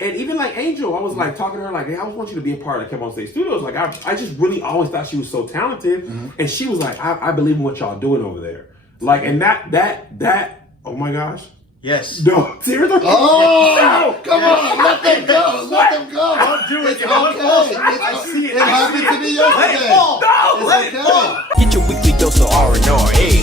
And even like Angel, I was like talking to her like, hey, I want you to be a part of Come On Stage Studios. Like I just really always thought she was so talented. And she was like, I believe in what y'all doing over there. Like, and that, oh my gosh. Yes. No, seriously? Oh, no. Come on, let them go. Let them go. Don't do it. It's okay. I see it. It happened to me yesterday. No, It's okay. Get your weekly dose of R&R. Hey.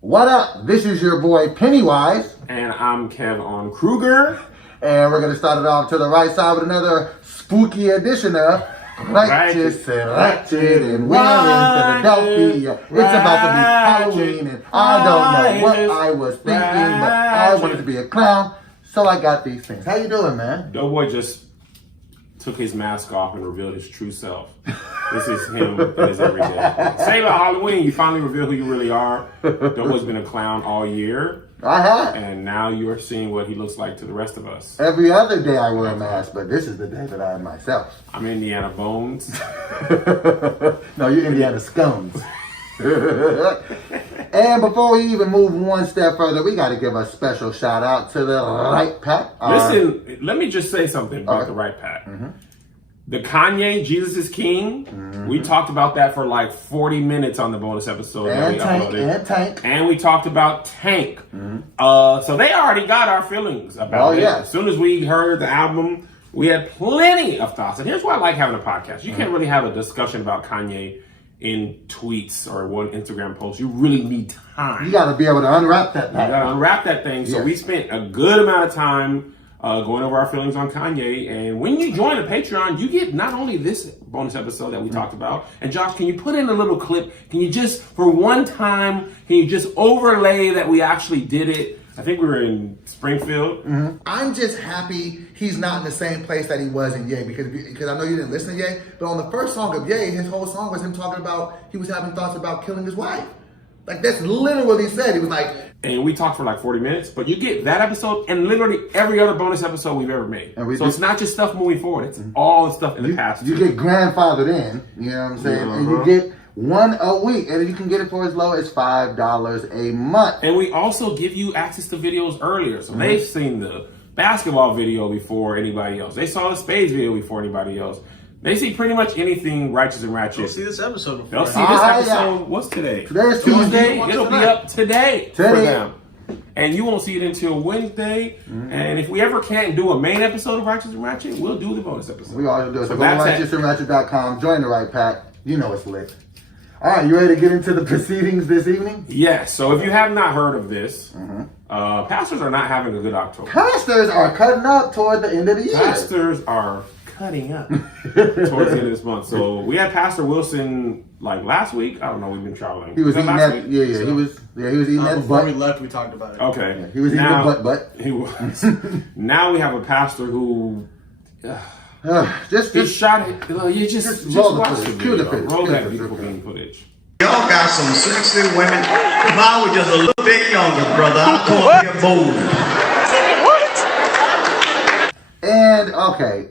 What up? This is your boy Pennywise. And I'm Kev on Kruger. And we're going to start it off to the right side with another spooky edition of Righteous and Ratchet and We're in Philadelphia. It's about to be Halloween and I don't know what I was thinking, but I wanted to be a clown, so I got these things. How you doing, man? Doughboy just took his mask off and revealed his true self. This is him in his everyday. Say about Halloween, you finally reveal who you really are. Doughboy's been a clown all year. I have. And now you're seeing what he looks like to the rest of us. Every other day I wear a mask, but this is the day that I am myself. I'm Indiana Bones. No, you're Indiana Scones. And before we even move one step further, we got to give a special shout out to the Right Pack. Listen, let me just say something about the Right Pack. The Kanye, Jesus is King, we talked about that for like 40 minutes on the bonus episode that we uploaded. Tank. And we talked about Tank. So they already got our feelings about it. Yeah. As soon as we heard the album, we had plenty of thoughts. And here's why I like having a podcast. You can't really have a discussion about Kanye in tweets or one Instagram post. You really need time. You got to be able to unwrap that pack. You got to unwrap that thing. So we spent a good amount of time going over our feelings on Kanye. And when you join the Patreon, you get not only this bonus episode that we talked about. And Josh, can you put in a little clip? Can you just, for one time, can you just overlay that we actually did it? I think we were in Springfield. I'm just happy he's not in the same place that he was in Ye, because I know you didn't listen to Ye, but on the first song of Ye, his whole song was him talking about, he was having thoughts about killing his wife. Like, that's literally what he said. He was like... And we talked for like 40 minutes, but you get that episode and literally every other bonus episode we've ever made. So it's not just stuff moving forward, it's all the stuff in the past. You get grandfathered in, you know what I'm saying? And you get one a week, and you can get it for as low as $5 a month. And we also give you access to videos earlier. So they've seen the basketball video before anybody else. They saw the Spades video before anybody else. They see pretty much anything Righteous and Ratchet. They'll see this episode before. They'll see this episode. What's today? Today's Tuesday. Tuesday. It'll be up today for them. And you won't see it until Wednesday. And if we ever can't do a main episode of Righteous and Ratchet, we'll do the bonus episode. We always do it. So go to righteousratchet.com, join the Right Pack. You know it's lit. All right, you ready to get into the proceedings this evening? Yes. So if you have not heard of this, pastors are not having a good October. Pastors are cutting up toward the end of the year. Pastors are cutting up towards the end of this month. So we had Pastor Wilson like last week. I don't know. We've been traveling. He was eating that. Week? Yeah. He was eating that Before butt. we left, we talked about it. Okay. Yeah, he was eating the butt. He was. Now we have a pastor who. Just shot it. You just roll watch the the footage. Cue the video. footage. Roll Cue that the beautiful footage. bean footage. Y'all got some sexy women. Mine was just a little bit younger, brother. I told you bold. And okay,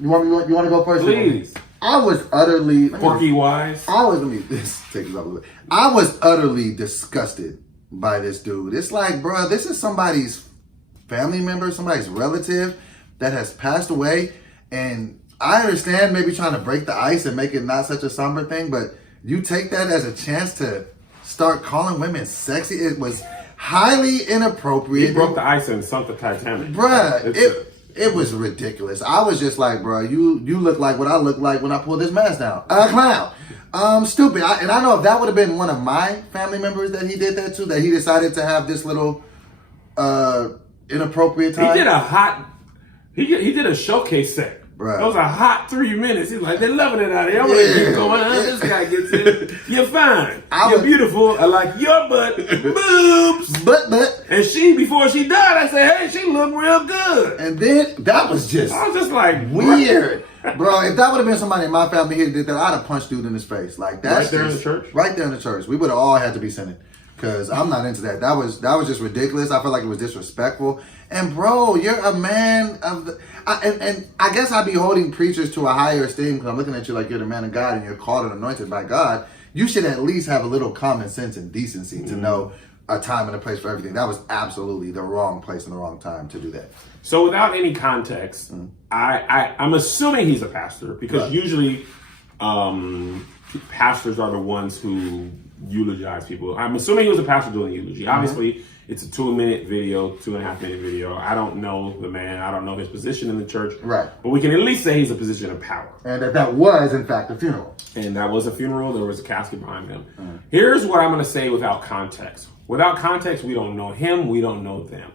you want to go first? Please. I was utterly Porky Wise. I was utterly disgusted by this dude. It's like, bro, this is somebody's family member, somebody's relative that has passed away. And I understand maybe trying to break the ice and make it not such a somber thing, but you take that as a chance to start calling women sexy. It was highly inappropriate. He broke the ice and sunk the Titanic. Bruh, it was ridiculous. I was just like, bro, you look like what I look like when I pull this mask down. A clown. Stupid. And I know if that would have been one of my family members that he did that to, that he decided to have this little inappropriate time. He did a showcase set. Bruh. It was a hot 3 minutes. He's like, they're loving it out here. I want to keep going on. This guy gets in. You're fine. You're beautiful. I like your butt. Boobs. But. And before she died, I said, hey, she looked real good. And then that was just... I was just like... weird. Bro, if that would have been somebody in my family here that did that, I'd have punched dude in his face. Like, that's right there in the church? Right there in the church. We would have all had to be sinning. because I'm not into that. That was just ridiculous. I felt like it was disrespectful. And bro, you're a man of the, and I guess I'd be holding preachers to a higher esteem because I'm looking at you like you're the man of God and you're called and anointed by God. You should at least have a little common sense and decency to know a time and a place for everything. That was absolutely the wrong place and the wrong time to do that. So without any context, I'm assuming he's a pastor because usually pastors are the ones who eulogize people. I'm assuming he was a pastor doing the eulogy. Obviously, it's a 2-minute video, 2.5-minute video. I don't know the man. I don't know his position in the church. Right. But we can at least say he's a position of power. And that was, in fact, a funeral. And that was a funeral. There was a casket behind him. Here's what I'm going to say without context. Without context, we don't know him. We don't know them.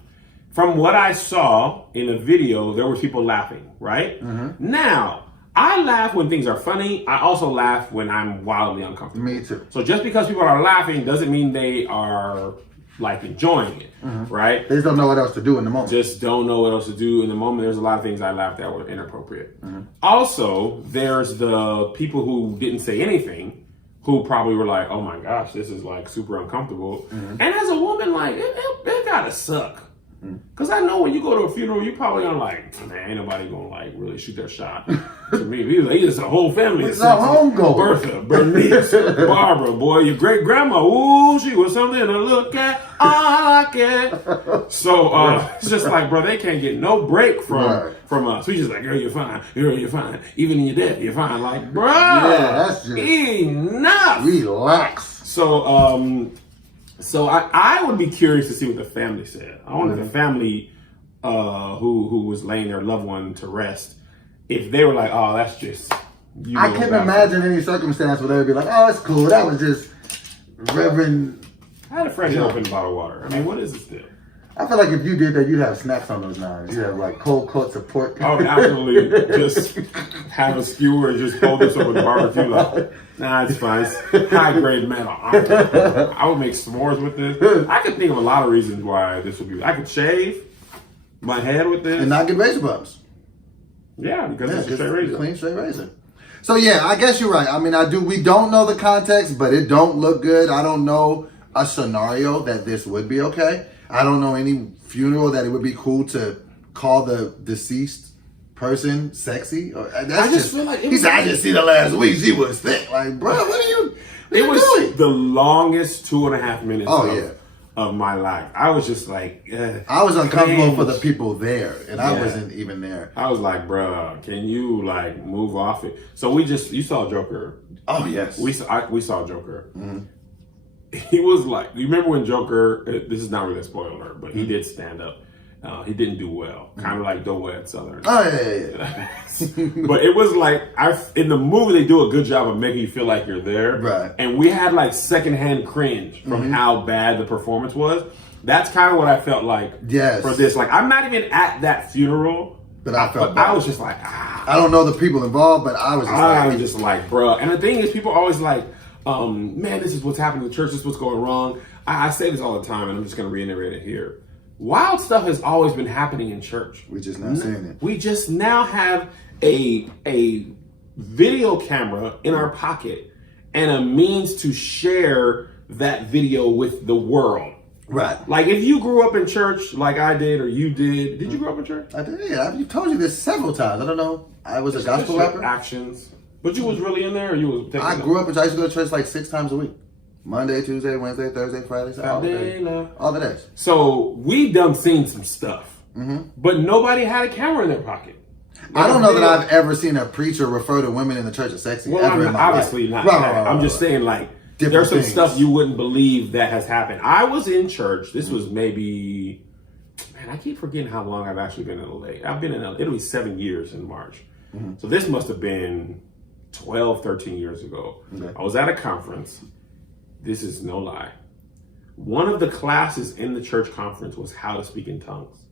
From what I saw in the video, there were people laughing, right? Now, I laugh when things are funny. I also laugh when I'm wildly uncomfortable. Me too. So just because people are laughing doesn't mean they are like enjoying it, right? They just don't know what else to do in the moment. Just don't know what else to do in the moment. There's a lot of things I laughed at were inappropriate. Also, there's the people who didn't say anything who probably were like, oh my gosh, this is like super uncomfortable. And as a woman, like, it gotta suck. Because I know when you go to a funeral, you probably gonna like, man, ain't nobody gonna like really shoot their shot. To me, he just a whole family. It's a homegoing. Bertha, Bernice, Barbara, boy, your great grandma, ooh, she was something to look at. I like it. So it's just like, bro, they can't get no break from us. We just like, girl, you're fine. Girl, you're fine. Even in your death, you're fine. Like, bro, that's just enough. Relax. So I would be curious to see what the family said. I wonder if the family who was laying their loved one to rest, if they were like, oh, that's just... I couldn't imagine any circumstance where they would be like, oh, it's cool. That was just Reverend... I had a friend who opened a bottle of water. I mean, what is this thing? I feel like if you did that, you'd have snacks on those knives. You'd have like cold cuts of pork. I would absolutely just have a skewer and just hold this over the barbecue. Like, nah, it's fine. It's high grade metal. I would make s'mores with this. I could think of a lot of reasons why this would be. I could shave my head with this And not get razor bumps. Yeah, because it's a straight razor. Clean, straight razor. So yeah, I guess you're right. I mean, we don't know the context, but it don't look good. I don't know a scenario that this would be okay. I don't know any funeral that it would be cool to call the deceased person sexy. I just feel like he said, I just see the last week she was thick. Like, bro, what are you doing? The longest 2.5 minutes of my life. I was just like, I was uncomfortable for the people there, and I wasn't even there. I was like, bro, can you like move off it? So you saw Joker. Oh yes, we saw Joker. He was like, you remember when Joker, this is not really a spoiler, but he did stand up. He didn't do well. Kind of like Dolomite Southern. Oh, yeah. But it was like, in the movie, they do a good job of making you feel like you're there. Right. And we had like secondhand cringe from how bad the performance was. That's kind of what I felt like for this. Like, I'm not even at that funeral. But I felt bad. I was just like, I don't know the people involved, but I was just like, bro. And the thing is, people always like, man, this is what's happening in the church. This is what's going wrong. I say this all the time, and I'm just going to reiterate it here. Wild stuff has always been happening in church. We're just not seeing it. We just now have a video camera in our pocket and a means to share that video with the world. Right. Like if you grew up in church like I did or you did. Did you grow up in church? I did. I've told you this several times. I don't know. I was a gospel rapper. Actions. But you was really in there or you was taking I grew up in church. I used to go to church like 6 times a week. Monday, Tuesday, Wednesday, Thursday, Friday, Saturday. All the days. So we done seen some stuff. But nobody had a camera in their pocket. I don't know that I've ever seen a preacher refer to women in the church as sexy. Well, ever in my obviously life. not. I'm just saying, like, there's some stuff you wouldn't believe that has happened. I was in church. This was maybe, man, I keep forgetting how long I've actually been in LA. I've been in LA. It'll be 7 years in March. So this must have been 12, 13 years ago. I was at a conference. This is no lie. One of the classes in the church conference was how to speak in tongues.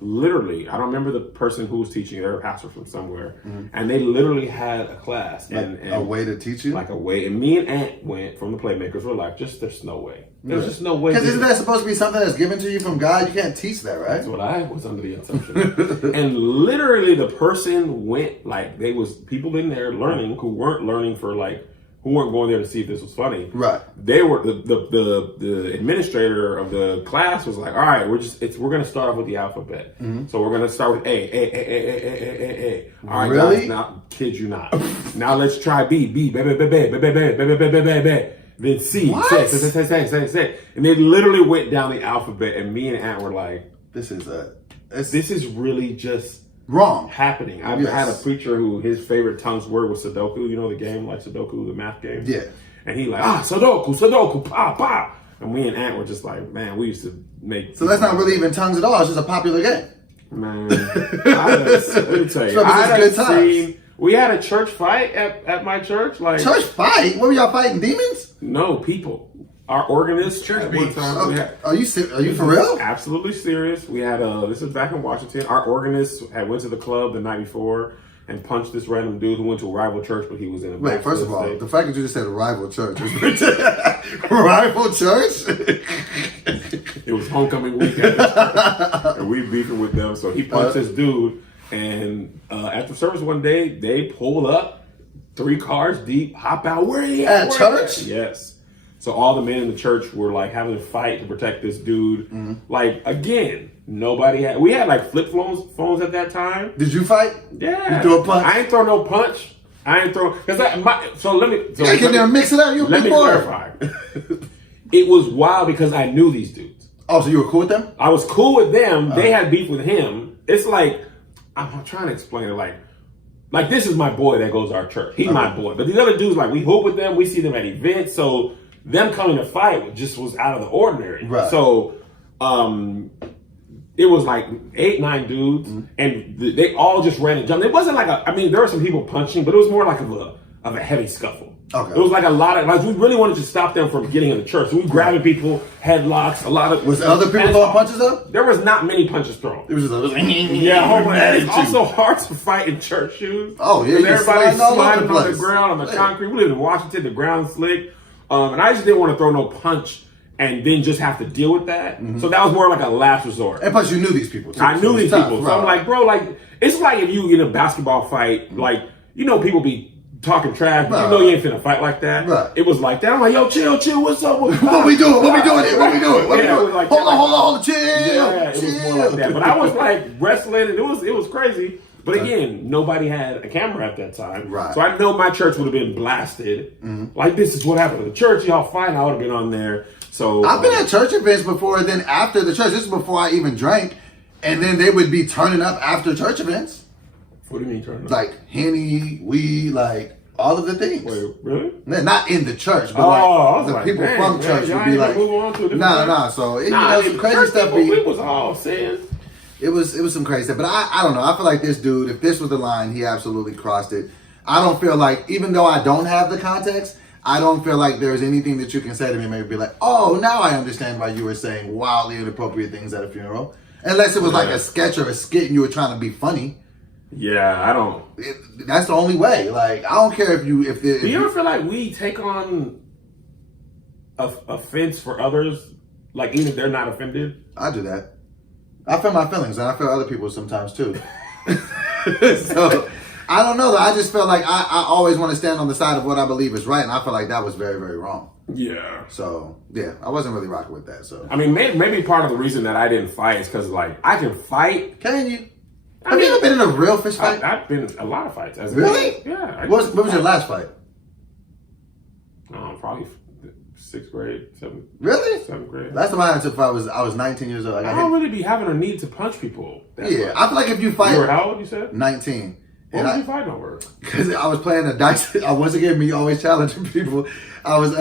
Literally, I don't remember the person who was teaching. They were a pastor from somewhere, and they literally had a class and a way to teach you, like a way. And me and Aunt went from the Playmakers. We're like, there's no way. There's just no way. Because isn't that supposed to be something that's given to you from God? You can't teach that, right? That's what I was under the assumption. And literally, the person went like there was people in there learning who weren't learning for like who weren't going there to see if this was funny. Right. They were the administrator of the class was like, all right, we're gonna start off with the alphabet. So we're gonna start with A. All right, Really? guys, now kid you not. Now let's try B, B, B, B, B, B, B, B, B, B, B, B, B, B. Then C, say. And they literally went down the alphabet, and me and Ant were like, This is really just wrong. happening. I've had a preacher who his favorite tongue's word was Sudoku. You know the game, like Sudoku, the math game? Yeah. And he like, Sudoku, pa. And me and Ant were just like, man, we used to make... So that's not really even tongues at all. It's just a popular game. Man, let me tell you. So it's good times. We had a church fight at my church. Like Church fight? What were y'all fighting? Demons? No, people. Our organist, Church at one beats. time, we had, Are you for real? absolutely serious. We had this is back in Washington. Our organist had went to the club the night before and punched this random dude who went to a rival church, but he was in a Wait, first of all, state. the fact that you just said rival church is rival church? It was homecoming weekend, and we beefing with them. So he punched this dude, and after service one day, they pulled up 3 cars deep, hop out. Where are you At church? Yes. So all the men in the church were like having to fight to protect this dude. Like again, we had like flip phones at that time. Did you fight? Yeah. You threw a punch? I ain't throw no punch. I ain't throw because let me. So Yeah, get there and mix it up. You a let big me boy. clarify. It was wild because I knew these dudes. Oh, so you were cool with them? I was cool with them. They had beef with him. It's like I'm trying to explain it. Like this is my boy that goes to our church. He's my boy. But these other dudes, like we hoop with them. We see them at events. So them coming to fight just was out of the ordinary. Right. So it was like 8, 9 dudes, and they all just ran and jumped. It wasn't like there were some people punching, but it was more like of a heavy scuffle. Okay. It was like a lot of we really wanted to stop them from getting in the church. So we grabbing people, headlocks, a lot of. Was other people throwing punches up? There was not many punches thrown. It was just It's also hard to fight in church shoes. Oh, yeah, Because you're everybody's sliding all over sliding the on the place. ground, on the Yeah. concrete. We live in Washington, the ground's slick. And I just didn't want to throw no punch and then just have to deal with that. So that was more like a last resort. And plus, you knew these people, too. I knew so these it's people. tough. So I'm Right. like, bro, it's like if you in a basketball fight, people be talking trash, but you know you ain't finna fight like that. Right. It was like that. I'm like, yo, chill, what's up? What we doing? What we doing here? What we doing? What we Yeah, it doing? was like Hold that. on, chill. Yeah, it was more like that. But I was like wrestling, and it was crazy. But again, nobody had a camera at that time. Right. So I know my church would have been blasted. Like, this is what happened to the church. Y'all fighting. I would have been on there. So I've been at church events before, and then after the church, this is before I even drank, and then they would be turning up after church events. What do you mean turning up? Like Henny, weed, like all of the things. Wait, really? Not in the church, but I was like the like, people man, from man, church y'all would be ain't like, gonna move on to a different nah. church? So in some the crazy church stuff. people, we was all sin. It was some crazy stuff, but I don't know. I feel like this dude, if this was the line, he absolutely crossed it. I don't feel like, even though I don't have the context, I don't feel like there's anything that you can say to me, maybe be like, oh, now I understand why you were saying wildly inappropriate things at a funeral. Unless it was like a sketch or a skit and you were trying to be funny. Yeah, I don't. That's the only way. Like, I don't care if you... Do you ever feel like we take on offense for others, like even if they're not offended? I do that. I feel my feelings, and I feel other people sometimes too. So, I don't know though. I just feel like I always want to stand on the side of what I believe is right, and I feel like that was very, very wrong. Yeah. So, yeah, I wasn't really rocking with that. So, I mean, maybe part of the reason that I didn't fight is because, like, I can fight. can you? Have you ever been in a real fish fight? I've been in a lot of fights. Really? Yeah. What was your last fight? Probably 6th grade, 7th. Really? 7th grade. Last time I had to fight I was 19 years old. I don't really be having a need to punch people. Yeah, I feel like if you fight... You were how old, you said? 19. What was you fighting over? Because I was playing a dice. Once again, me always challenging people. I was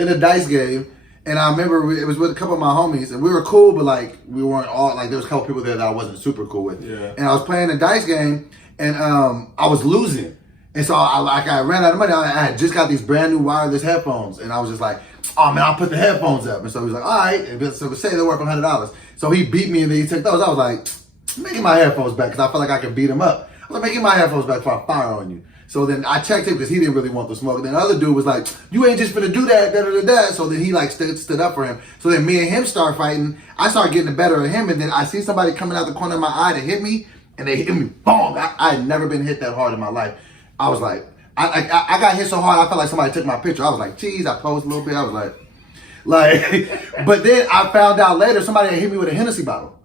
in a dice game, and I remember it was with a couple of my homies, and we were cool, but like we weren't all like there was a couple people there that I wasn't super cool with. Yeah. And I was playing a dice game, and I was losing, and so I ran out of money. I had just got these brand new wireless headphones, and I was just like, oh man, I'll put the headphones up. And so he was like, all right, and so say they're worth $100. So he beat me, and then he took those. I was like, I'm making my headphones back because I felt like I could beat him up. I was like, making my headphones back before I fire on you. So then I checked him because he didn't really want the smoke. And then the other dude was like, you ain't just finna do that, da-da-da-da. So then he like stood up for him. So then me and him start fighting. I start getting the better of him. And then I see somebody coming out the corner of my eye to hit me. And they hit me, boom. I had never been hit that hard in my life. I was like, I got hit so hard, I felt like somebody took my picture. I was like, geez, I posed a little bit. I was like, but then I found out later somebody had hit me with a Hennessy bottle.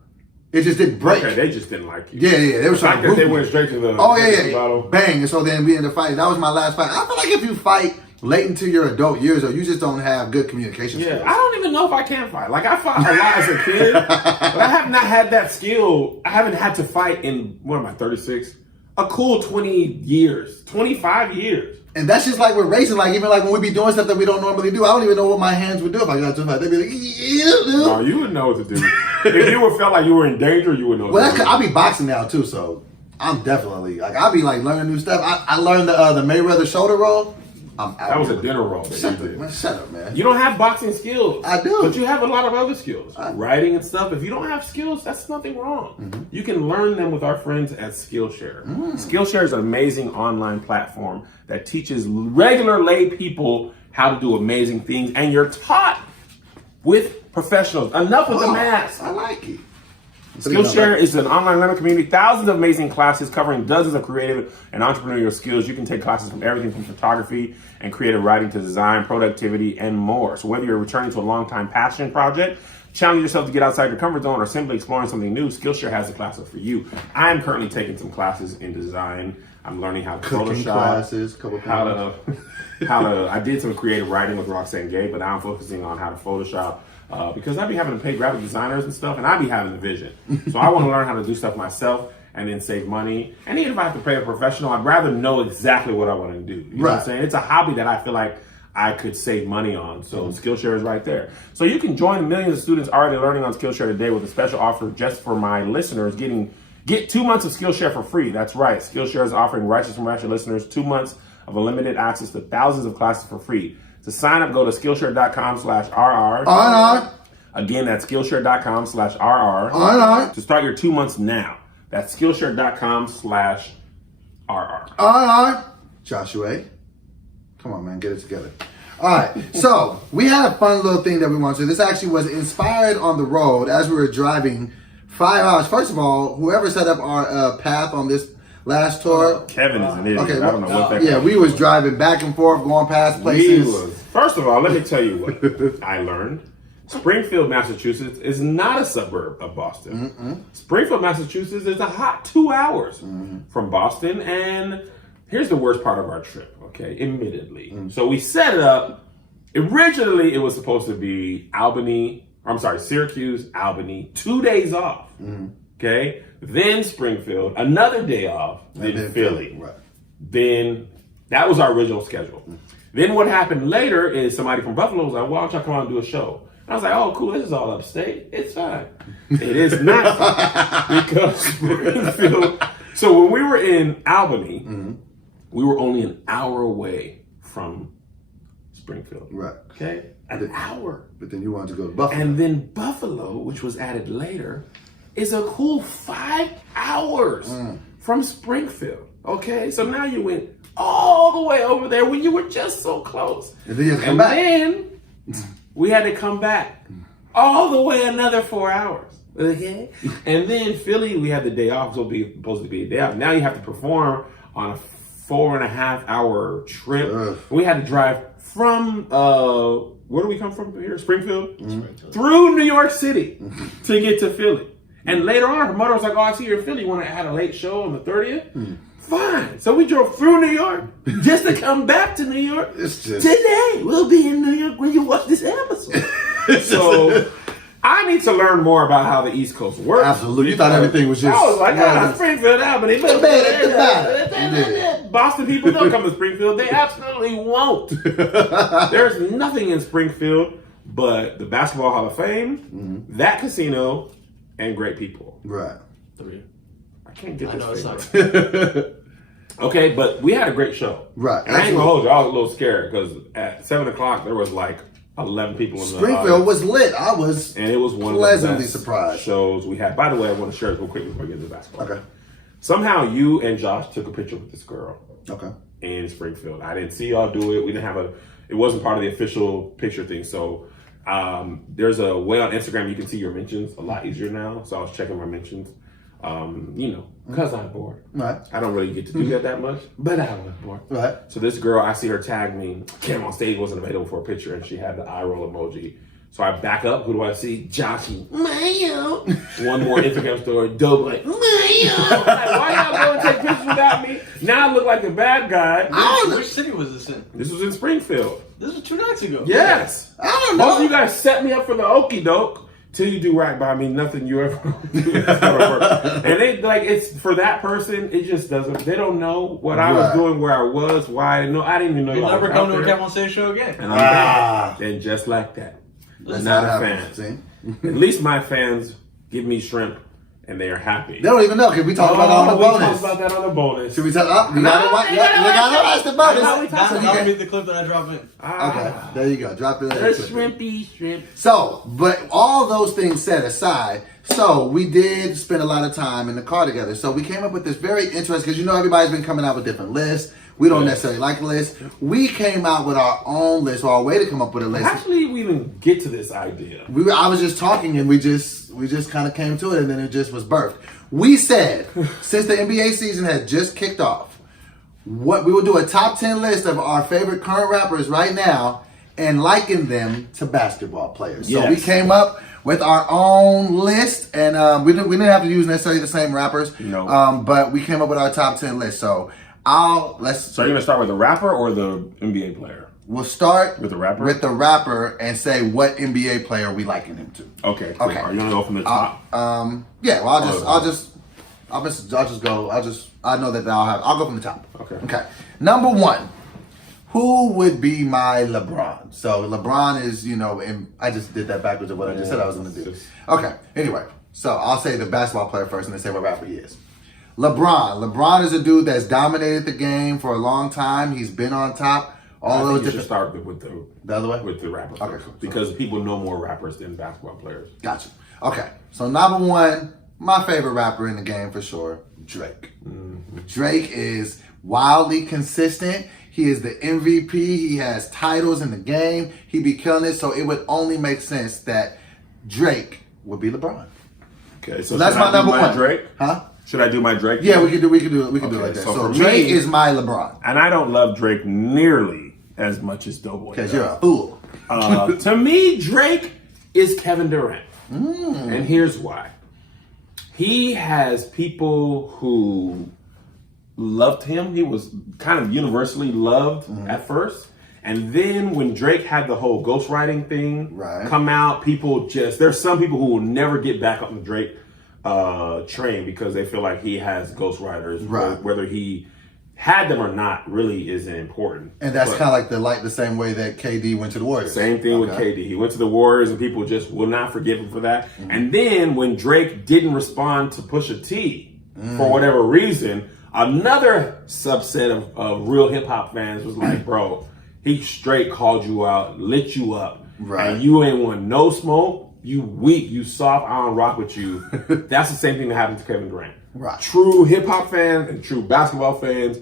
It just didn't break. Okay, they just didn't like you. Yeah. They were trying to they went straight to the Hennessy bottle. Bang. And so then we ended up fighting. That was my last fight. I feel like if you fight late into your adult years, or you just don't have good communication skills. I don't even know if I can fight. Like, I fought a lot as a kid, but I have not had that skill. I haven't had to fight in, what am I, 36? A cool 20 years, 25 years. And that's just like with racing. Like, even like when we be doing stuff that we don't normally do, I don't even know what my hands would do if I got to fight. They'd be like, No, you would know what to do. If you felt like you were in danger, you would know what to do. I'll be boxing now too, so I'm definitely, like, I'll be like learning new stuff. I learned the Mayweather shoulder roll. That was a dinner roll that you did. Shut up, man. You don't have boxing skills. I do. But you have a lot of other skills. Writing and stuff. If you don't have skills, that's nothing wrong. Mm-hmm. You can learn them with our friends at Skillshare. Skillshare is an amazing online platform that teaches regular lay people how to do amazing things. And you're taught with professionals. Enough with the math. I like it. Skillshare is an online learning community, thousands of amazing classes covering dozens of creative and entrepreneurial skills. You can take classes from everything from photography and creative writing to design, productivity, and more. So whether you're returning to a long-time passion project, challenge yourself to get outside your comfort zone, or simply exploring something new, Skillshare has the classes for you. I am currently taking some classes in design. I'm learning how to Cooking Photoshop, classes, I did some creative writing with Roxanne Gay, but now I'm focusing on how to Photoshop. Because I be having to pay graphic designers and stuff, and I be having the vision. So I want to learn how to do stuff myself and then save money. And even if I have to pay a professional, I'd rather know exactly what I want to do. You know what I'm saying? It's a hobby that I feel like I could save money on. So Skillshare is right there. So you can join the millions of students already learning on Skillshare today with a special offer just for my listeners. Get 2 months of Skillshare for free. That's right. Skillshare is offering Righteous from Ratchet listeners 2 months of unlimited access to thousands of classes for free. To sign up, go to Skillshare.com/RR. Again, that's Skillshare.com/RR. To start your 2 months now. That's Skillshare.com/RR. Joshua, come on, man, get it together. All right, so we had a fun little thing that we wanted to do. This actually was inspired on the road as we were driving 5 hours. First of all, whoever set up our path on this last tour, Kevin is an idiot. Okay, I don't know what that. Yeah, we was driving back and forth, going past places. First of all, let me tell you what I learned. Springfield, Massachusetts is not a suburb of Boston. Springfield, Massachusetts is a hot 2 hours from Boston. And here's the worst part of our trip, okay, admittedly. So we set it up. Originally, it was supposed to be Syracuse, Albany, 2 days off. Okay? Then Springfield, another day off, then Philly. Right. Then that was our original schedule. Then what happened later is somebody from Buffalo was like, why don't y'all come out and do a show? I was like, oh, cool, this is all upstate. It's fine. It is not because Springfield. So when we were in Albany, we were only an hour away from Springfield. Right. Okay? An hour. But then you wanted to go to Buffalo. And then Buffalo, which was added later, is a cool 5 hours from Springfield. Okay? So now you went all the way over there when you were just so close. And then you had to come back. Then we had to come back all the way another 4 hours. Okay? And then Philly, we had the day off, supposed to be a day off. Now you have to perform on a 4.5 hour trip. We had to drive from where do we come from here? Springfield? Through New York City to get to Philly. And later on, her mother was like, oh, I see you're in Philly. You want to add a late show on the 30th? Fine. So we drove through New York just to come back to New York. Today, we'll be in New York when you watch this episode. So I need to learn more about how the East Coast works. Absolutely. You thought everything was just... I was like, Springfield, Albany. Boston people don't come to Springfield. They absolutely won't. There's nothing in Springfield but the Basketball Hall of Fame, that casino, and great people. Right. I can't get this thing right. Okay, but we had a great show. Right. And I ain't gonna hold you. I was a little scared because at 7 o'clock there was like 11 people in the Springfield was lit. I was and it was one pleasantly of the best surprised shows we had. By the way, I want to share this real quick before I get into basketball. Okay. Somehow you and Josh took a picture with this girl. Okay. In Springfield. I didn't see y'all do it. We didn't have it wasn't part of the official picture thing. So there's a way on Instagram you can see your mentions a lot easier now. So I was checking my mentions. You know, because I'm bored. Right. I don't really get to do that much, but I was bored. Right. So this girl, I see her tag me. Came on stage, wasn't available for a picture, and she had the eye roll emoji. So I back up. Who do I see? Joshy. Mayo. One more Instagram story. Dolomite. Mayo. Like, why y'all going to take pictures without me? Now I look like a bad guy. Which city was this in? This was in Springfield. This was 2 nights ago. Yes. I don't Most of you know. guys set me up for the okie doke. Till you do right by me, nothing you ever do is gonna work. And they like it's for that person. It just doesn't. They don't know what I was doing, where I was, why. No, I didn't even know. You'll never come to a there. Cap on Stage show again. And I'm back. And just like that, That's not how a it fan. happens, see? At least my fans give me shrimp, and they are happy. They don't even know because we talked about it on the we bonus. talked about that on the bonus. Should we tell? We gotta watch. You gotta watch the bonus. That'll be the clip that I drop in. Okay, there you go. Drop it. The shrimpy shrimp. So, but all those things set aside, so we did spend a lot of time in the car together. So we came up with this very interesting, because you know everybody's been coming out with different lists. We don't necessarily like the list. We came out with our own list, or our way to come up with a list. Actually, we even get to this idea. I was just talking, and we just kind of came to it, and then it just was birthed. We said, since the NBA season had just kicked off, what we will do a top 10 list of our favorite current rappers right now and liken them to basketball players. So we Yes. came up with our own list, and we didn't have to use necessarily the same rappers. No. But we came up with our top 10 list. So So you're gonna start with the rapper or the NBA player? we'll start With the rapper? with the rapper and say what NBA player we liken him to. Okay. Cool. Okay. Are you gonna go from the top? Yeah, well, I'll go from the top. Okay. Number one, who would be my LeBron? So LeBron is, I just did that backwards of what I just said I was going to do. Okay. Anyway, so I'll say the basketball player first and then say what rapper he is. LeBron is a dude that's dominated the game for a long time. He's been on top. I think you should start with the other way? with the rapper Okay, first, cool. because people know more rappers than basketball players. Gotcha. Okay. So number one, my favorite rapper in the game for sure, Drake. Drake is wildly consistent. He is the MVP. He has titles in the game. He be killing it. So it would only make sense that Drake would be LeBron. Okay, so that's should my I do number my one. Drake? Huh? Should I do my Drake? Yeah, we can do it like Okay, that. so So for Drake me- is my LeBron. And I don't love Drake nearly as much as Doughboy Because does. you're a fool. To me, Drake is Kevin Durant. And here's why. He has people who loved him. He was kind of universally loved at first. And then when Drake had the whole ghostwriting thing come out, there's some people who will never get back on the Drake train because they feel like he has ghostwriters. Right. Whether he had them or not really isn't important. And that's kind of like the same way that KD went to the Warriors. Same thing with KD. He went to the Warriors and people just will not forgive him for that. And then when Drake didn't respond to Pusha T for whatever reason, another subset of real hip hop fans was like, bro, he straight called you out, lit you up. Right. And you ain't want no smoke. You weak, you soft, I don't rock with you. That's the same thing that happened to Kevin Durant. Right. True hip hop fans and true basketball fans,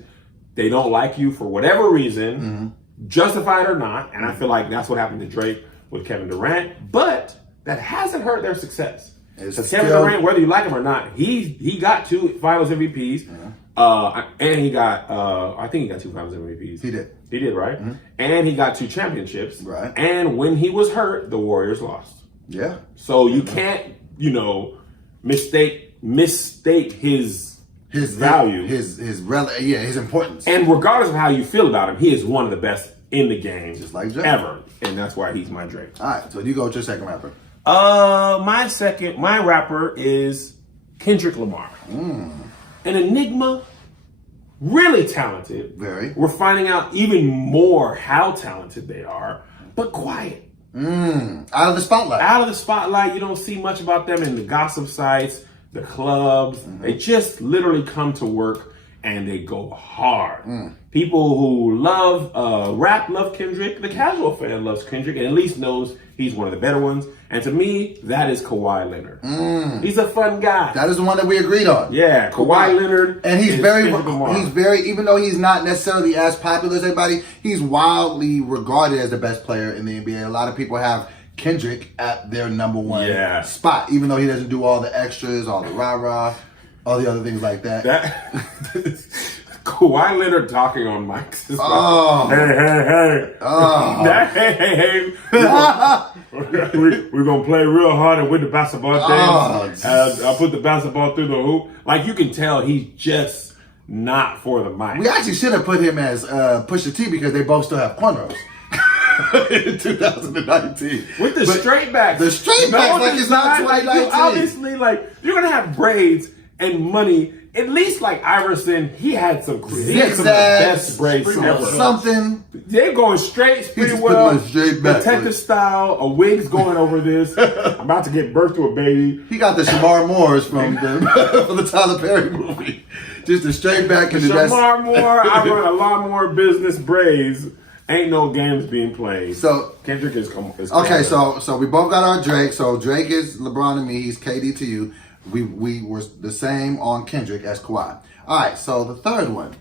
they don't like you for whatever reason, justified or not. And I feel like that's what happened to Drake with Kevin Durant. But that hasn't hurt their success. Because Kevin Durant, whether you like him or not, he got 2 Finals MVPs. And he got, I think he got 2 Finals MVPs. He did. He did, right? And he got 2 championships. Right. And when he was hurt, the Warriors lost. Yeah. So you can't, mistake his value. His importance. And regardless of how you feel about him, he is one of the best in the game, Just like Drake. ever. And that's why he's my Drake. All right, so you go with your second rapper. My rapper is Kendrick Lamar. An enigma, really talented. Very. We're finding out even more how talented they are, but quiet. Out of the spotlight. Out of the spotlight, you don't see much about them in the gossip sites, the clubs. They just literally come to work and they go hard. People who love rap love Kendrick. The casual fan loves Kendrick and at least knows he's one of the better ones. And to me, that is Kawhi Leonard. He's a fun guy. That is the one that we agreed on. Yeah, Kawhi Leonard. And he's is very, Kendrick Lamar. even though he's not necessarily as popular as everybody, he's wildly regarded as the best player in the NBA. A lot of people have Kendrick at their number one spot, even though he doesn't do all the extras, all the rah-rah. all the other things like that. That Kawhi Leonard talking on mics. Is Oh. like, hey. Oh. That, hey. We're gonna play real hard and win the basketball game. I put the basketball through the hoop. Like, you can tell he's just not for the mic. We actually should have put him as Pusha T because they both still have cornrows. In 2019. With the straight backs. The straight backs, like it's not 2019. Obviously, like, you're gonna have braids and money. At least, like Iverson, he had some of the best braids ever. Something. They're going straight, He just pretty put well. my straight back, Detective like- style, a wig's going over this. I'm about to give birth to a baby. He got the Shamar Moores from the Tyler Perry movie. Just a straight back and Shamar Moore, I run a lot more business braids. Ain't no games being played. So Kendrick is okay. So we both got our Drake. So Drake is LeBron to me. He's KD to you. We were the same on Kendrick as Kawhi. All right. So the third one,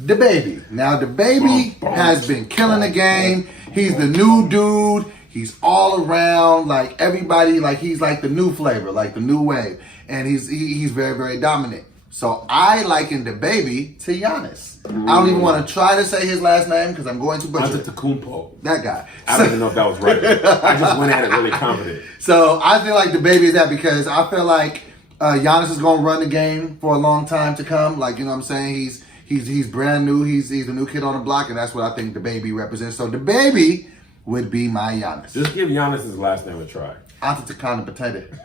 DaBaby. Now DaBaby has been killing the game. He's the new dude. He's all around like everybody. Like he's like the new flavor, like the new wave, and he's very very dominant. So I liken DaBaby to Giannis. I don't even want to try to say his last name because I'm going to butcher it. Antetokounmpo. That guy. I don't even know if that was right. I just went at it really confident. So I feel like DaBaby is that because I feel like Giannis is going to run the game for a long time to come. Like, you know what I'm saying? He's brand new. He's the new kid on the block, and that's what I think DaBaby represents. So DaBaby would be my Giannis. Just give Giannis his last name a try. Antetokounmpo.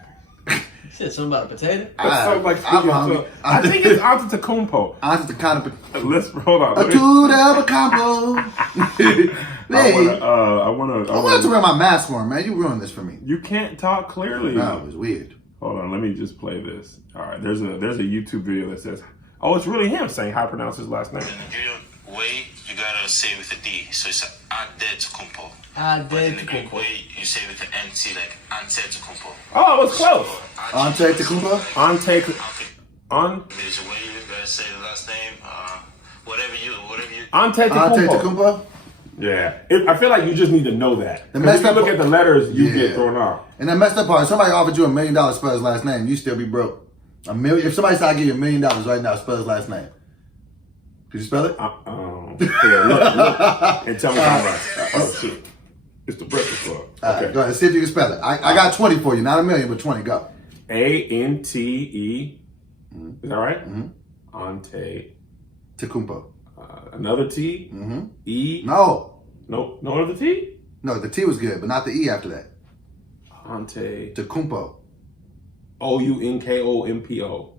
You said something about a potato? That sounds like I'm hungry. I think it's Antetokounmpo. Antetokounmpo. Let's hold on. A Tudabacampo. I want I wanted to wear my mask for him, man. You ruined this for me. You can't talk clearly. No, it was weird. Hold on, let me just play this. All right, there's a YouTube video that says, "Oh, it's really him saying how to pronounce his last name." The Nigerian way, you gotta say with a D, so it's Antetokounmpo. But in the Greek way, you say with an NT, like Antetokounmpo. Oh, it was close. Antetokounmpo? There's a way you gotta say the last name. Whatever you. Antetokounmpo? Yeah, I feel like you just need to know that. The If messed you up look at the letters, you Yeah. get thrown off. And that messed up part, somebody offered you $1 million to spell his last name, you still be broke. $1 million. If somebody said I give you $1 million right now, spell his last name. Could you spell it? Here, look, and tell me how much. Oh shit, it's the Breakfast Club. All right, go ahead. See if you can spell it. I got 20 for you, not $1 million, but 20. Go. Ante. Is that right? Ante. Tecumpo. Another T. E. No, No other T. the T was good, but not the E after that. Ante. Tecumpo. Ounkompo.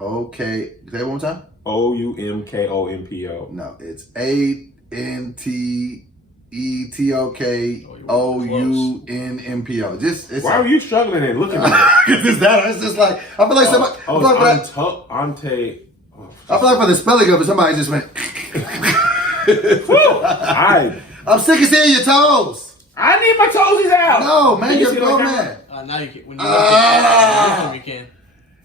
Okay, say it one more time. Ounkompo. No, it's Antetonmpo. Just it's Why were you struggling and looking at me? it's that. It's just like I feel like somebody. I feel like Ante. I feel like for the spelling of it, somebody just went. I'm sick of seeing your toes. I need my toesies out. No, man, Can you're a see grown like man. Now you can. When you look at you can.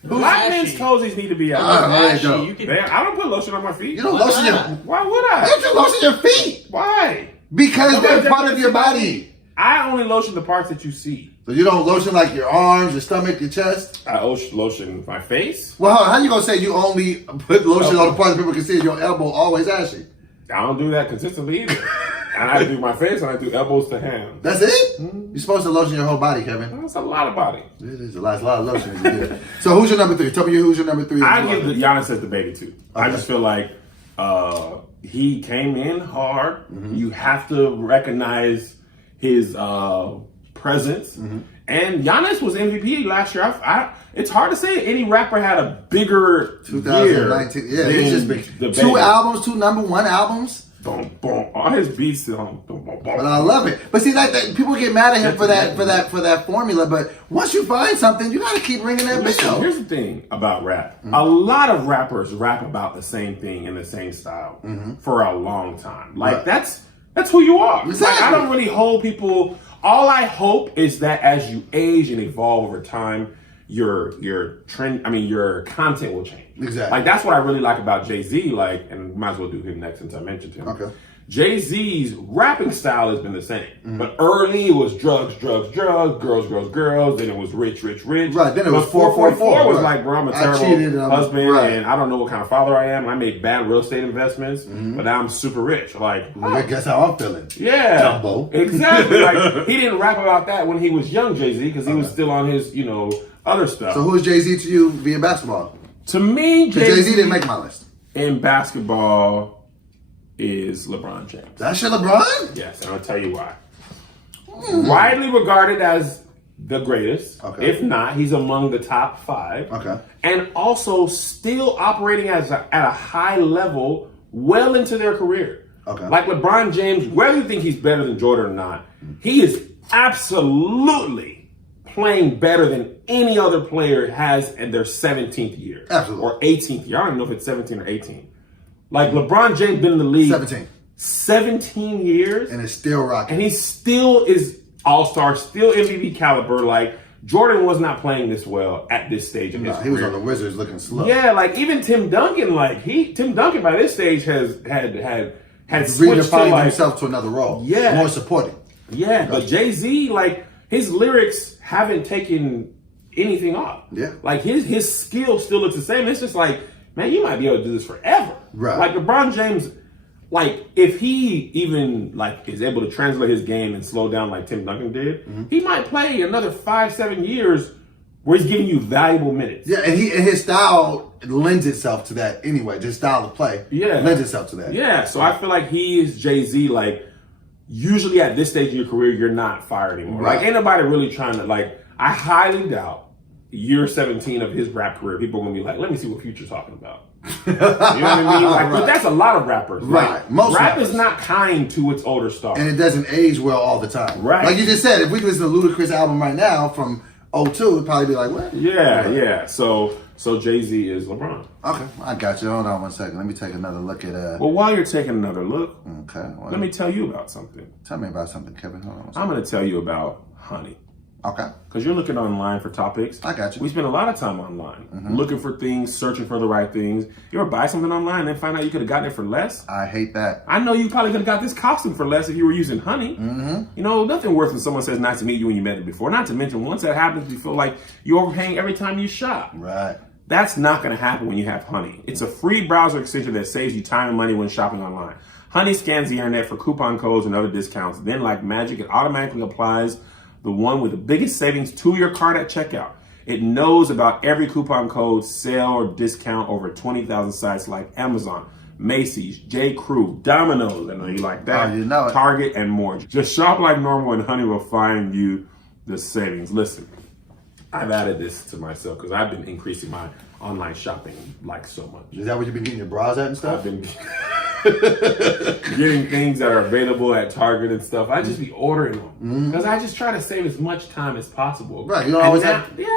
Black men's toesies need to be out. There you go. You can. I don't put lotion on my feet. You don't lotion your. Why would Why I? don't you lotion your feet? Why? Because they're part of your body. I only lotion the parts that you see. So you don't lotion like your arms, your stomach, your chest? I lotion my face. Well, how you gonna say you only put lotion on the parts people can see your elbow always ashy? I don't do that consistently either. And I do my face and I do elbows to hands. That's it? You're supposed to lotion your whole body, Kevin. That's a lot of body. It is a lot of lotion. So who's your number 3? Tell me who's your number 3. I give Giannis as the baby too. I just feel like he came in hard. You have to recognize his presence. And Giannis was MVP last year. It's hard to say any rapper had a bigger 2019. year. Yeah, he's just been the 2 baby. albums, 2 number 1 albums. Boom, boom. All his beats on. But I love it. But see, that people get mad at him for that formula. But once you find something, you got to keep ringing that Listen, bell. here's the thing about rap. A lot of rappers rap about the same thing in the same style for a long time. Like that's who you are. Exactly. Like, I don't really hold people. All I hope is that as you age and evolve over time, your content will change. Exactly. Like that's what I really like about Jay-Z. Like, and might as well do him next since I mentioned him. Okay. Jay-Z's rapping style has been the same. But early it was drugs, girls, girls. Then it was rich. Right, then it was But 444 was right. like, bro, I'm a I cheated, terrible husband right. and I don't know what kind of father I am. I made bad real estate investments, but now I'm super rich. Like, I guess how I'm feeling. yeah, Dumbo. exactly. Like, he didn't rap about that when he was young Jay-Z because he was still on his, other stuff. So who's Jay-Z to you via basketball? To me, Jay-Z didn't make my list. in basketball is LeBron James. That's your LeBron? Yes, and I'll tell you why. Widely regarded as the greatest. Okay. If not, he's among the top 5. Okay. And also still operating at a high level well into their career. Okay. Like LeBron James, whether you think he's better than Jordan or not, he is absolutely playing better than any other player has in their 17th year. Absolutely. Or 18th year. I don't even know if it's 17 or 18. Like LeBron James been in the league 17 years. And it's still rocking. And he still is all-star, still MVP caliber. Like, Jordan was not playing this well at this stage of his career. He was on the Wizards looking slow. Yeah, like even Tim Duncan, Tim Duncan by this stage had switched to redefined himself to another role. Yeah. More supporting. Yeah, but Jay-Z, like, his lyrics haven't taken anything off. Yeah. Like, his skill still looks the same. It's just like, man, you might be able to do this forever. Right. Like, LeBron James, like, if he even, like, is able to translate his game and slow down like Tim Duncan did, he might play another 5-7 years where he's giving you valuable minutes. Yeah, and his style lends itself to that anyway. Just style of play lends itself to that. Yeah, so I feel like he is Jay-Z, like, usually at this stage of your career, you're not fired anymore. Right. Like, ain't nobody really trying to, like, I highly doubt year 17 of his rap career, people are going to be like, let me see what Future's talking about. You know what I mean? Like, But that's a lot of rappers. Right. Like, Most rap rappers. is not kind to its older stars. And it doesn't age well all the time. Right. Like you just said, if we listen to Ludacris album right now from 02, it'd probably be like, what? Yeah. So Jay-Z is LeBron. Okay, I got you. Hold on 1 second. Let me take another look at Well, while you're taking another look, okay. Well, let me tell you about something. tell me about something, Kevin. Hold on 1 second. I'm going to tell you about honey. Okay. Because you're looking online for topics. I got you. We spend a lot of time online, looking for things, searching for the right things. You ever buy something online and then find out you could have gotten it for less? I hate that. I know you probably could have got this costume for less if you were using honey. You know, nothing worse when someone says nice to meet you when you met them before. Not to mention, once that happens, you feel like you're overpaying every time you shop. Right. That's not going to happen when you have Honey. It's a free browser extension that saves you time and money when shopping online. Honey scans the internet for coupon codes and other discounts. Then, like magic, it automatically applies the one with the biggest savings to your cart at checkout. It knows about every coupon code, sale, or discount over 20,000 sites like Amazon, Macy's, J. Crew, Domino's, I know you like that, Oh, you know it. Target, and more. Just shop like normal and Honey will find you the savings. Listen, I've added this to myself because I've been increasing my online shopping like so much. Is that what you've been getting your bras at and stuff? I've been getting things that are available at Target and stuff. I just be ordering them because I just try to save as much time as possible. Right, you don't always have. Yeah,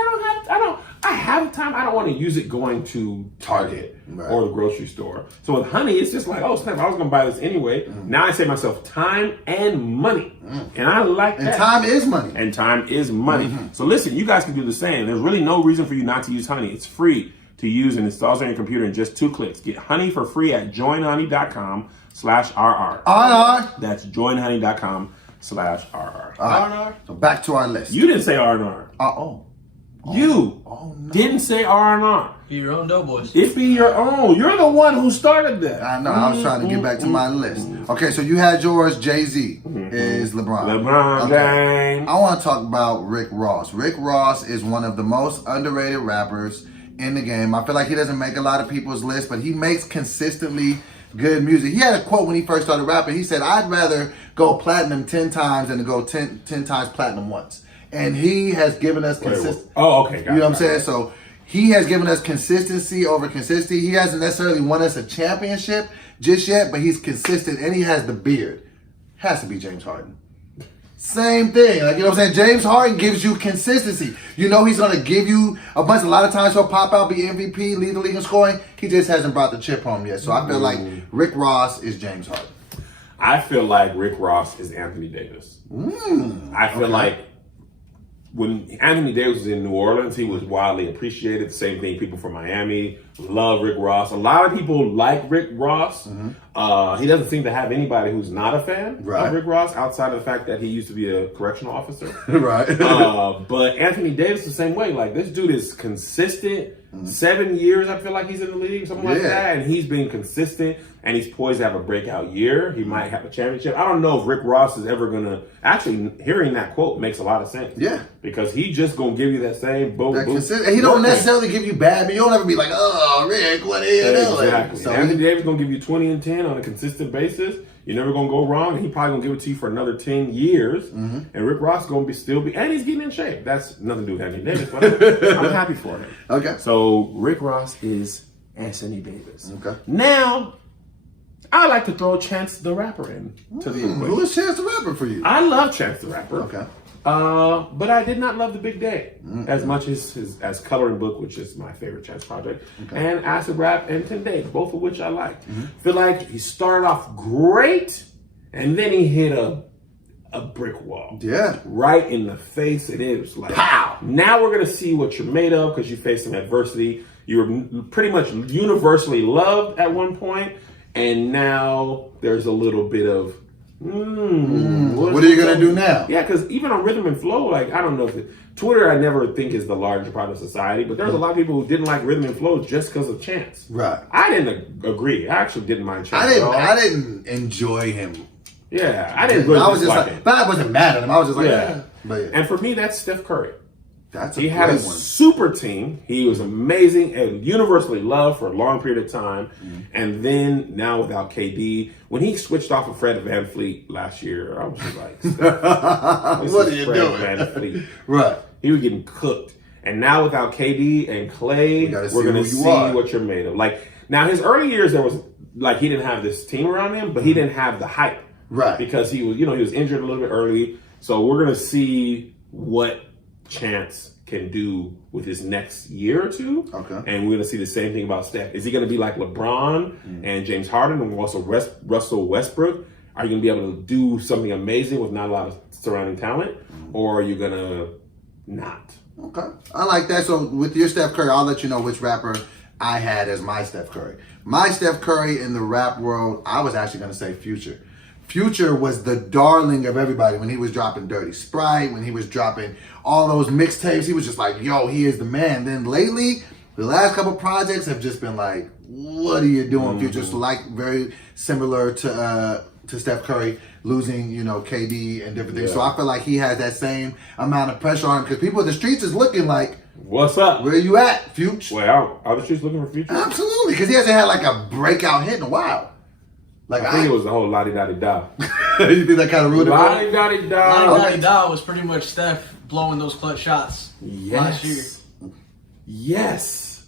I have time. I don't want to use it going to Target or the grocery store. So with Honey, it's just like, oh snap! I was gonna buy this anyway. Now I save myself time and money, and I like that. And time is money. And time is money. So listen, you guys can do the same. There's really no reason for you not to use Honey. It's free to use and installs on your computer in just 2 clicks. Get Honey for free at joinhoney.com/RR. R&R. That's joinhoney.com/RR. R&R. So back to our list. You didn't say R&R. You didn't say R&R. Be your own Doughboys. It be your own. You're the one who started that. I know. I was trying to get back to my list. Okay, so you had yours. Jay-Z is LeBron. LeBron James. I want to talk about Rick Ross. Rick Ross is one of the most underrated rappers in the game. I feel like he doesn't make a lot of people's list, but he makes consistently good music. He had a quote when he first started rapping. He said, I'd rather go platinum 10 times than to go 10 times platinum once. And he has given us consistency. Oh, okay. You know what I'm saying? So he has given us consistency over consistency. He hasn't necessarily won us a championship just yet, but he's consistent and he has the beard. Has to be James Harden. Same thing. Like, you know what I'm saying? James Harden gives you consistency. You know he's going to give you a lot of times he'll pop out, be MVP, lead the league in scoring. He just hasn't brought the chip home yet. So I feel like Rick Ross is James Harden. I feel like Rick Ross is Anthony Davis. I feel like when Anthony Davis was in New Orleans, he was wildly appreciated. The same thing, people from Miami love Rick Ross. A lot of people like Rick Ross. He doesn't seem to have anybody who's not a fan of Rick Ross, outside of the fact that he used to be a correctional officer. But Anthony Davis the same way. Like, this dude is consistent. 7 years, I feel like he's in the league, something like that. And he's been consistent, and he's poised to have a breakout year. He might have a championship. I don't know if Rick Ross is ever going to... Actually, hearing that quote makes a lot of sense. Yeah. Because he just going to give you that same boom, boom. And he don't necessarily give you bad, but you don't ever be like, oh, Rick, what are you doing? Exactly. So Anthony Davis going to give you 20 and 10 on a consistent basis. You're never going to go wrong. He probably going to give it to you for another 10 years. And Rick Ross is going to still be, and he's getting in shape. That's nothing to do with Anthony Davis, but I'm happy for him. Okay. So Rick Ross is Anthony Davis. Okay. Now, I like to throw Chance the Rapper in to the equation. Who is Chance the Rapper for you? I love Chance the Rapper. Okay. But I did not love The Big Day as much as Coloring Book, which is my favorite Chance project, and Acid Rap and 10 Days, both of which I liked. Feel like he started off great, and then he hit a brick wall. Yeah. Right in the face, and it was like, pow! Now we're going to see what you're made of because you faced some adversity. You were pretty much universally loved at one point, and now there's a little bit of, what are you going to do now? Yeah, because even on Rhythm and Flow, like, I don't know if Twitter, I never think is the larger part of society, but there's a lot of people who didn't like Rhythm and Flow just because of Chance. Right. I didn't agree. I actually didn't mind Chance. I didn't enjoy him. Yeah, I didn't really dislike him. But I wasn't mad at him. I was just like, But And for me, that's Steph Curry. He had a super team. He was amazing and universally loved for a long period of time. And then now without KD, when he switched off of Fred VanVleet last year, I was just like, what are you Fred doing? VanVleet. Right. He was getting cooked. And now without KD and Clay, we're going to see what you're made of. Like, now his early years, there was, like, he didn't have this team around him, but he didn't have the hype. Right. Because he was, he was injured a little bit early. So we're going to see what Chance can do with his next year or two. Okay. And we're going to see the same thing about Steph. Is he going to be like LeBron and James Harden and Russell Westbrook? Are you going to be able to do something amazing with not a lot of surrounding talent? Or are you going to not? Okay. I like that. So with your Steph Curry, I'll let you know which rapper I had as my Steph Curry. My Steph Curry in the rap world, I was actually going to say Future. Future was the darling of everybody when he was dropping Dirty Sprite, when he was dropping all those mixtapes. He was just like, yo, he is the man. Then lately, the last couple projects have just been like, what are you doing, Future? So like very similar to Steph Curry losing, KD and different things. So I feel like he has that same amount of pressure on him because people in the streets is looking like, what's up? Where you at, Future? Well, are the streets looking for Future? Absolutely, because he hasn't had like a breakout hit in a while. Like I think it was the whole la-di-da-di-da. You think that kind of ruined it? La-di-da-di-da. La-di-da-di-da was pretty much Steph blowing those clutch shots last year. Yes.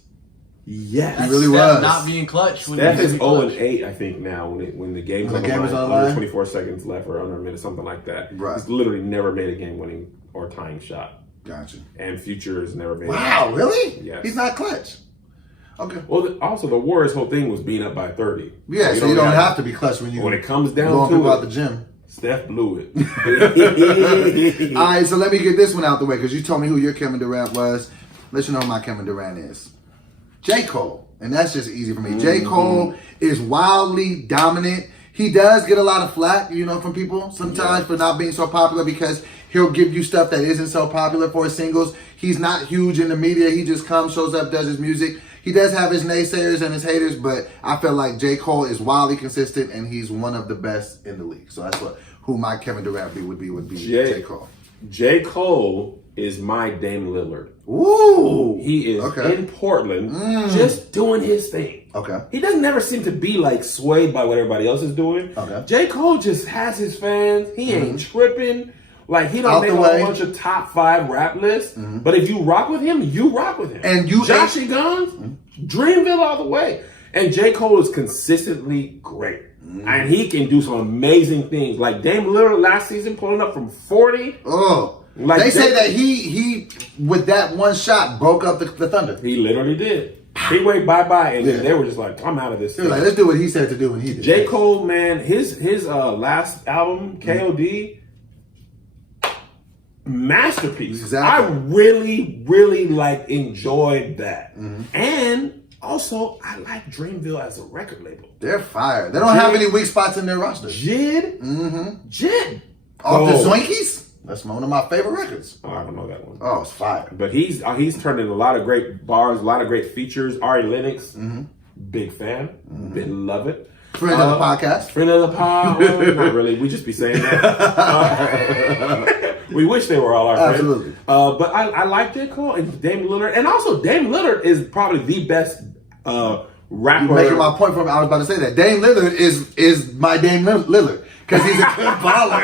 He really was. Not being clutch. Steph is 0-8, I think, now when the game's on the line. Under 24 seconds left or under a minute, something like that. Right. He's literally never made a game-winning or tying shot. Gotcha. And Future has never made Wow, really? Yes. He's not clutch. Okay. Well, also the Warriors' whole thing was being up by 30. Yeah, so you don't have to be clutch when it comes down to out the gym. Steph blew it. All right, so let me get this one out the way because you told me who your Kevin Durant was. Let you know who my Kevin Durant is. J. Cole, and that's just easy for me. J. Cole is wildly dominant. He does get a lot of flack, from people sometimes for not being so popular because he'll give you stuff that isn't so popular for his singles. He's not huge in the media. He just comes, shows up, does his music. He does have his naysayers and his haters, but I feel like J. Cole is wildly consistent and he's one of the best in the league. So that's who my Kevin Durant would be J. Cole. J. Cole is my Dame Lillard. Ooh. He is in Portland just doing his thing. Okay. He doesn't never seem to be like swayed by what everybody else is doing. Okay. J. Cole just has his fans. He ain't tripping. Like, he don't make a whole bunch of top 5 rap lists. But if you rock with him, you rock with him. And you Joshy Guns, Dreamville all the way. And J. Cole is consistently great. And he can do some amazing things. Like Dame Lillard last season pulling up from 40. Oh. Like they say that he with that one shot broke up the Thunder. He literally did. He waved bye-bye and they were just like, I'm out of this. They were like, let's do what he said to do and he did. J. Cole, man, his last album, KOD, masterpiece. Exactly. I really, really enjoyed that. And also, I like Dreamville as a record label. They're fire. They don't have any weak spots in their roster. Jid? Jid. Off the Zoinkies? That's one of my favorite records. Oh, I don't know that one. Oh, it's fire. But he's turned in a lot of great bars, a lot of great features. Ari Lennox, big fan. Love it. Friend of the podcast. Friend of the pod. Well, not really. We just be saying that. We wish they were all our friends. Absolutely. But I like J. Cole and Dame Lillard. And also, Dame Lillard is probably the best rapper. You're making my point from I was about to say that. Dame Lillard is my Dame Lillard. Because he's a good baller.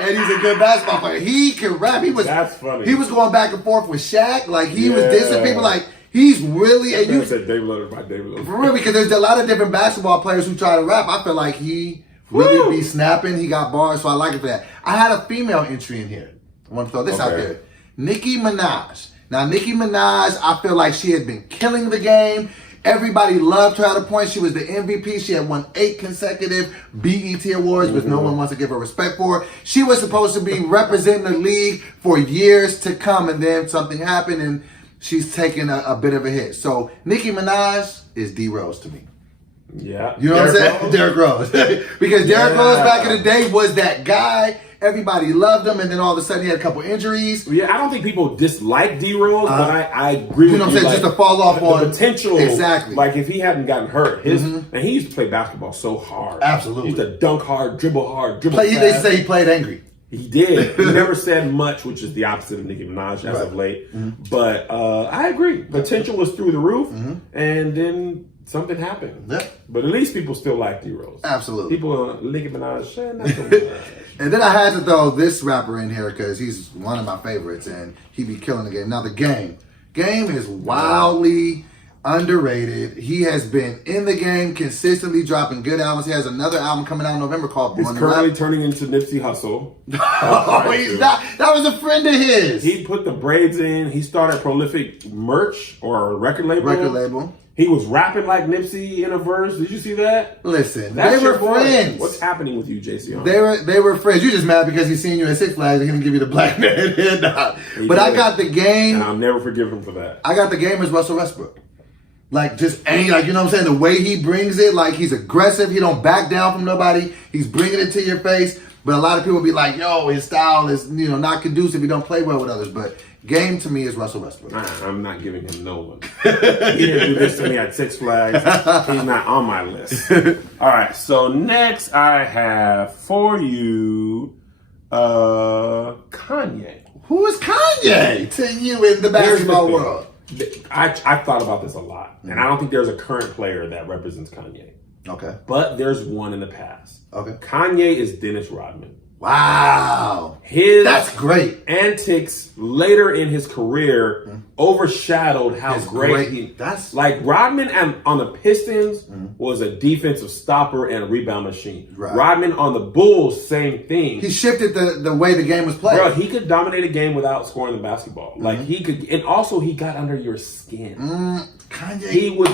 And he's a good basketball player. He can rap. That's funny. He was going back and forth with Shaq. Like, he was dissing people. Like, he's really... And you said Dame Lillard by Dame Lillard. For real, because there's a lot of different basketball players who try to rap. I feel like he really be snapping. He got bars, so I like it for that. I had a female entry in here. I want to throw this out there. Nicki Minaj. Now, Nicki Minaj, I feel like she had been killing the game. Everybody loved her at a point. She was the MVP. She had won 8 consecutive BET Awards, which no one wants to give her respect for. She was supposed to be representing the league for years to come, and then something happened, and she's taken a bit of a hit. So, Nicki Minaj is D-Rose to me. Yeah. You know what I'm saying? Derrick Rose. Because Derrick Rose back in the day was that guy. Everybody loved him, and then all of a sudden he had a couple injuries. Yeah, I don't think people dislike D-Rose, but I agree with you. You know what I'm saying? Just to fall off on... The potential. Exactly. Like, if he hadn't gotten hurt. And he used to play basketball so hard. Absolutely. He used to dunk hard, dribble fast. They say he played angry. He did. He never said much, which is the opposite of Nicki Minaj as of late. But I agree. Potential was through the roof, and then something happened. Yep. But at least people still like D-Rose. Absolutely. People, Nicki Minaj, not so much. And then I had to throw this rapper in here because he's one of my favorites, and he be killing the game. Now, the Game is wildly underrated. He has been in the game, consistently dropping good albums. He has another album coming out in November called He's Born to currently Rap. turning into Nipsey Hussle. Oh, he's not. That was a friend of his. He put the braids in. He started Prolific Merch or record label. He was rapping like Nipsey in a verse. Did you see that? Listen, That's they were your boy. friends. What's happening with you, JC? They were friends. You just mad because he's seen you at Six Flags and he didn't give you the black man. But I got the Game. And I'll never forgive him for that. I got the Game as Russell Westbrook. Like, just ain't, like, you know what I'm saying? The way he brings it, like, he's aggressive. He don't back down from nobody. He's bringing it to your face. But a lot of people be like, yo, his style is, not conducive. He don't play well with others. But Game to me is Russell Westbrook. I'm not giving him no one. He didn't do this to me at Six Flags. He's not on my list. All right, so next I have for you Kanye. Who is Kanye to you in the basketball world? I thought about this a lot, and I don't think there's a current player that represents Kanye. Okay. But there's one in the past. Okay. Kanye is Dennis Rodman. Wow. That's great. Antics later in his career overshadowed how great he... That's like Rodman on the Pistons was a defensive stopper and a rebound machine. Right. Rodman on the Bulls, same thing. He shifted the way the game was played. Bro, he could dominate a game without scoring the basketball. Like he could, and also he got under your skin. Kanye. He would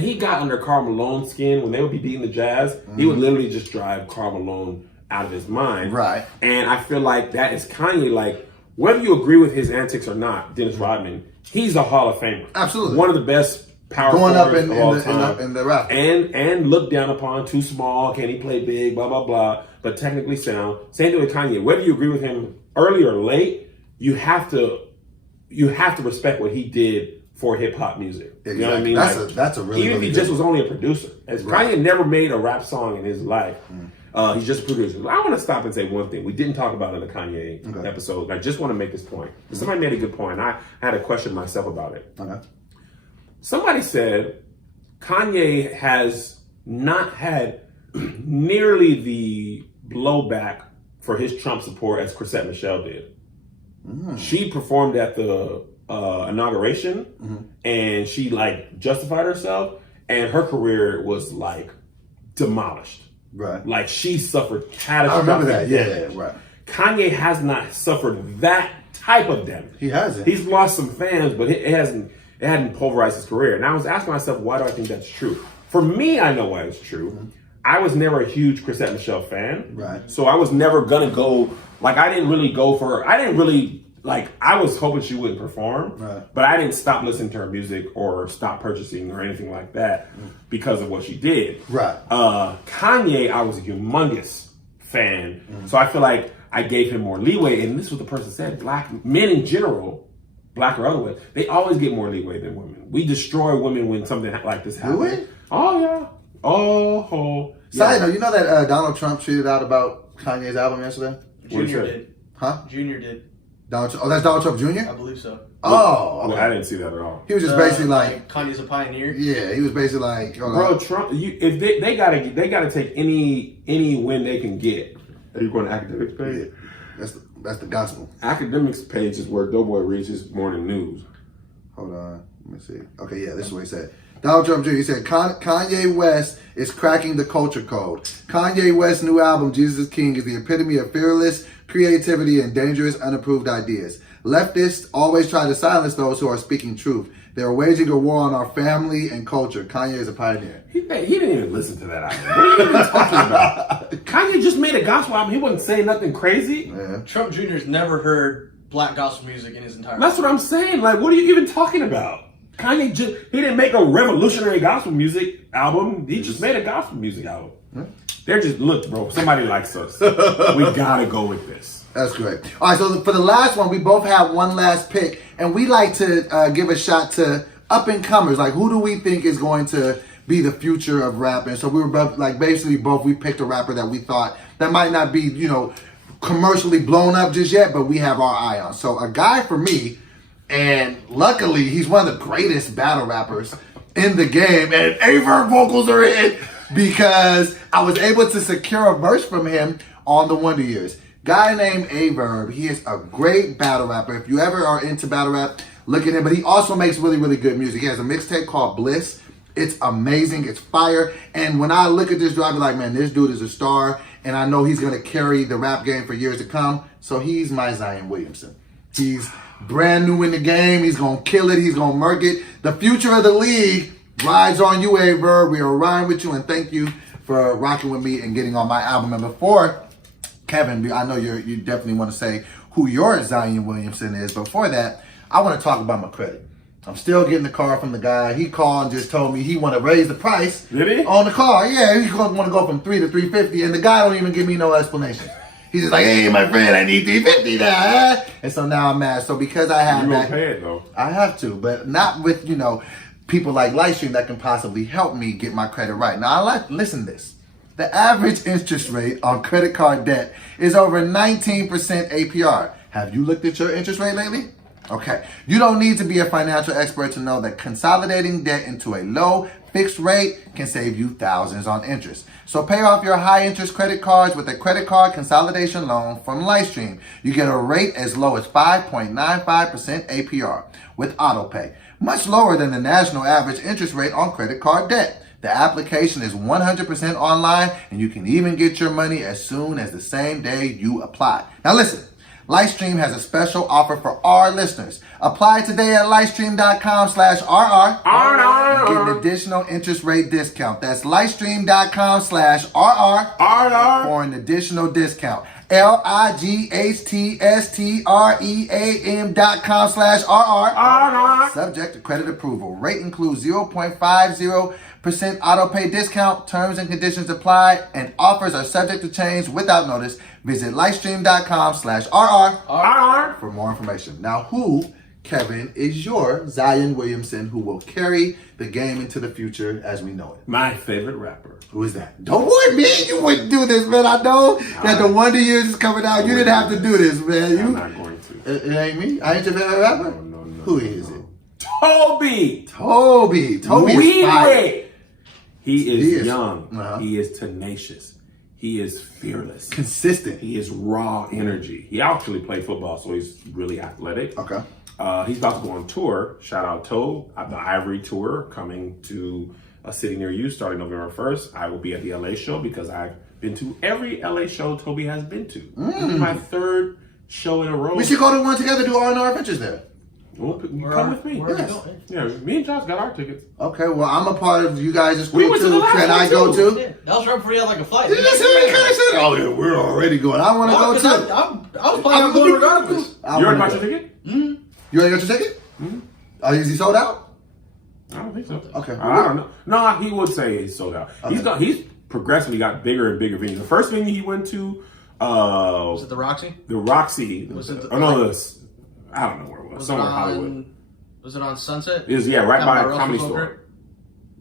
he got under Karl Malone's skin when they would be beating the Jazz. He would literally just drive Karl Malone out of his mind. Right. And I feel like that is Kanye. Like, whether you agree with his antics or not, Dennis Rodman, he's a Hall of Famer. Absolutely. One of the best power going up forwards of all time. in the rap. And looked down upon, too small, can he play big, blah, blah, blah, but technically sound. Same thing with Kanye. Whether you agree with him early or late, you have to respect what he did for hip hop music. Exactly. You know what I mean? That's a really, even really if he just was only a producer. As Kanye never made a rap song in his life. He's just a producer. I want to stop and say one thing. We didn't talk about it in the Kanye episode. I just want to make this point. Somebody made a good point. I had to question myself about it. Okay. Somebody said Kanye has not had nearly the blowback for his Trump support as Chrisette Michele did. She performed at the inauguration and she justified herself, and her career was demolished. Right. Like, she suffered catastrophic I remember that. damage. Yeah, right. Kanye has not suffered that type of damage. He hasn't. He's lost some fans, but it hadn't pulverized his career. And I was asking myself, why do I think that's true? For me, I know why it's true. I was never a huge Chrisette Michele fan. Right. So I was never gonna go, like, I didn't really go for her. I didn't really, like, I was hoping she wouldn't perform, Right. but I didn't stop listening to her music or stop purchasing or anything like that because of what she did. Right. Kanye, I was a humongous fan. So I feel like I gave him more leeway. And this is what the person said, black men in general, black or otherwise, they always get more leeway than women. We destroy women when something like this happens. Do we? Oh, yeah. Oh, Side yeah. note, you know that Donald Trump tweeted out about Kanye's album yesterday? Junior What'd you say? did. Huh? Junior did. Oh, that's Donald Trump Jr.? I believe so. Oh, okay. Well, I didn't see that at all. He was just basically like, Kanye's a pioneer. yeah, he was basically like, Bro, Trump, if they gotta take any win they can get. Are you going to academics page? that's the gospel. Academics page is where Doughboy reads his morning news. Hold on, let me see. Okay, yeah, this is what he said. Donald Trump Jr. He said, Kanye West is cracking the culture code. Kanye West's new album, Jesus is King, is the epitome of fearless creativity and dangerous, unapproved ideas. Leftists always try to silence those who are speaking truth. They are waging a war on our family and culture. Kanye is a pioneer. He didn't even listen to that album. What are you even talking about? Kanye just made a gospel album. He wasn't saying nothing crazy. Yeah. Trump Jr.'s never heard black gospel music in his entire life. That's what I'm saying. Like, what are you even talking about? Kanye he didn't make a revolutionary gospel music album. He just made a gospel music album. They're just, look, bro, somebody likes us. We gotta go with this. That's great. All right, so for the last one, we both have one last pick, and we like to give a shot to up-and-comers. Like, who do we think is going to be the future of rap? And so we were both, like, basically both, we picked a rapper that we thought that might not be, you know, commercially blown up just yet, but we have our eye on. So a guy for me, and luckily, he's one of the greatest battle rappers in the game, and Averb vocals are in because I was able to secure a verse from him on the Wonder Years. Guy named Averb, he is a great battle rapper. If you ever are into battle rap, look at him. But he also makes really, really good music. He has a mixtape called Bliss. It's amazing. It's fire. And when I look at this dude, I be like, man, this dude is a star. And I know he's going to carry the rap game for years to come. So he's my Zion Williamson. He's brand new in the game. He's going to kill it. He's going to murk it. The future of the league rides on you, Averb. We are riding with you. And thank you for rocking with me and getting on my album. And before, Kevin, I know you definitely want to say who your Zion Williamson is. But before that, I want to talk about my credit. I'm still getting the car from the guy. He called and just told me he want to raise the price. Did he? On the car. Yeah, he want to go from $300 to $350, and the guy don't even give me no explanation. He's just like, hey, my friend, I need $350 now. And so now I'm mad. So because I have You that, gonna pay it though. I have to, but not with, people like Livestream that can possibly help me get my credit right. Now, listen to this. The average interest rate on credit card debt is over 19% APR. Have you looked at your interest rate lately? Okay. You don't need to be a financial expert to know that consolidating debt into a low fixed rate can save you thousands on interest. So pay off your high interest credit cards with a credit card consolidation loan from Livestream. You get a rate as low as 5.95% APR with autopay, much lower than the national average interest rate on credit card debt. The application is 100% online, and you can even get your money as soon as the same day you apply. Now listen, Livestream has a special offer for our listeners. Apply today at livestream.com/RR and get an additional interest rate discount. That's livestream.com/RR for an additional discount. LIGHTSTREAM.com/RR. Subject to credit approval. Rate includes 0.50% auto pay discount. Terms and conditions apply, and offers are subject to change without notice. Visit livestream.com/RR for more information. Now, who, Kevin, is your Zion Williamson who will carry the game into the future as we know it? My favorite rapper. Who is that? Don't worry, man. You wouldn't do this, man. I know that the Wonder Years is coming out. You didn't have to do this, man. I'm not going to. It ain't me. I ain't your favorite rapper. No. Who is it? Toby Toby is fire. He is young. Uh-huh. He is tenacious. He is fearless. Consistent. He is raw energy. He actually played football, so he's really athletic. Okay. He's about to go on tour. Shout out Toe, the Ivory Tour, coming to a city near you starting November 1st. I will be at the LA show because I've been to every LA show Toby has been to. This is my third show in a row. We should go to one together, do R&R Adventures there. Well, come with me. Where Yes. are we going? Yeah, me and Josh got our tickets. Okay, well, I'm a part of you guys' We crew went to too. the last Can one, I go too. too? Yeah, that was right before you had like a flight. You just hear me kind of say, oh, yeah, we're already going. I want to go too. I was planning on going regardless. I You already wanna bought go. your ticket? You already got your ticket? Is he sold out? I don't think so. Okay. I don't know. No, he would say he's sold out. He's progressively got bigger and bigger venues. The first venue he went to, Was it the Roxy? the Roxy. Was it the- I don't know where it was. Was it Somewhere in on? Hollywood. Was it on Sunset? It was, right by Ross a comedy was over store.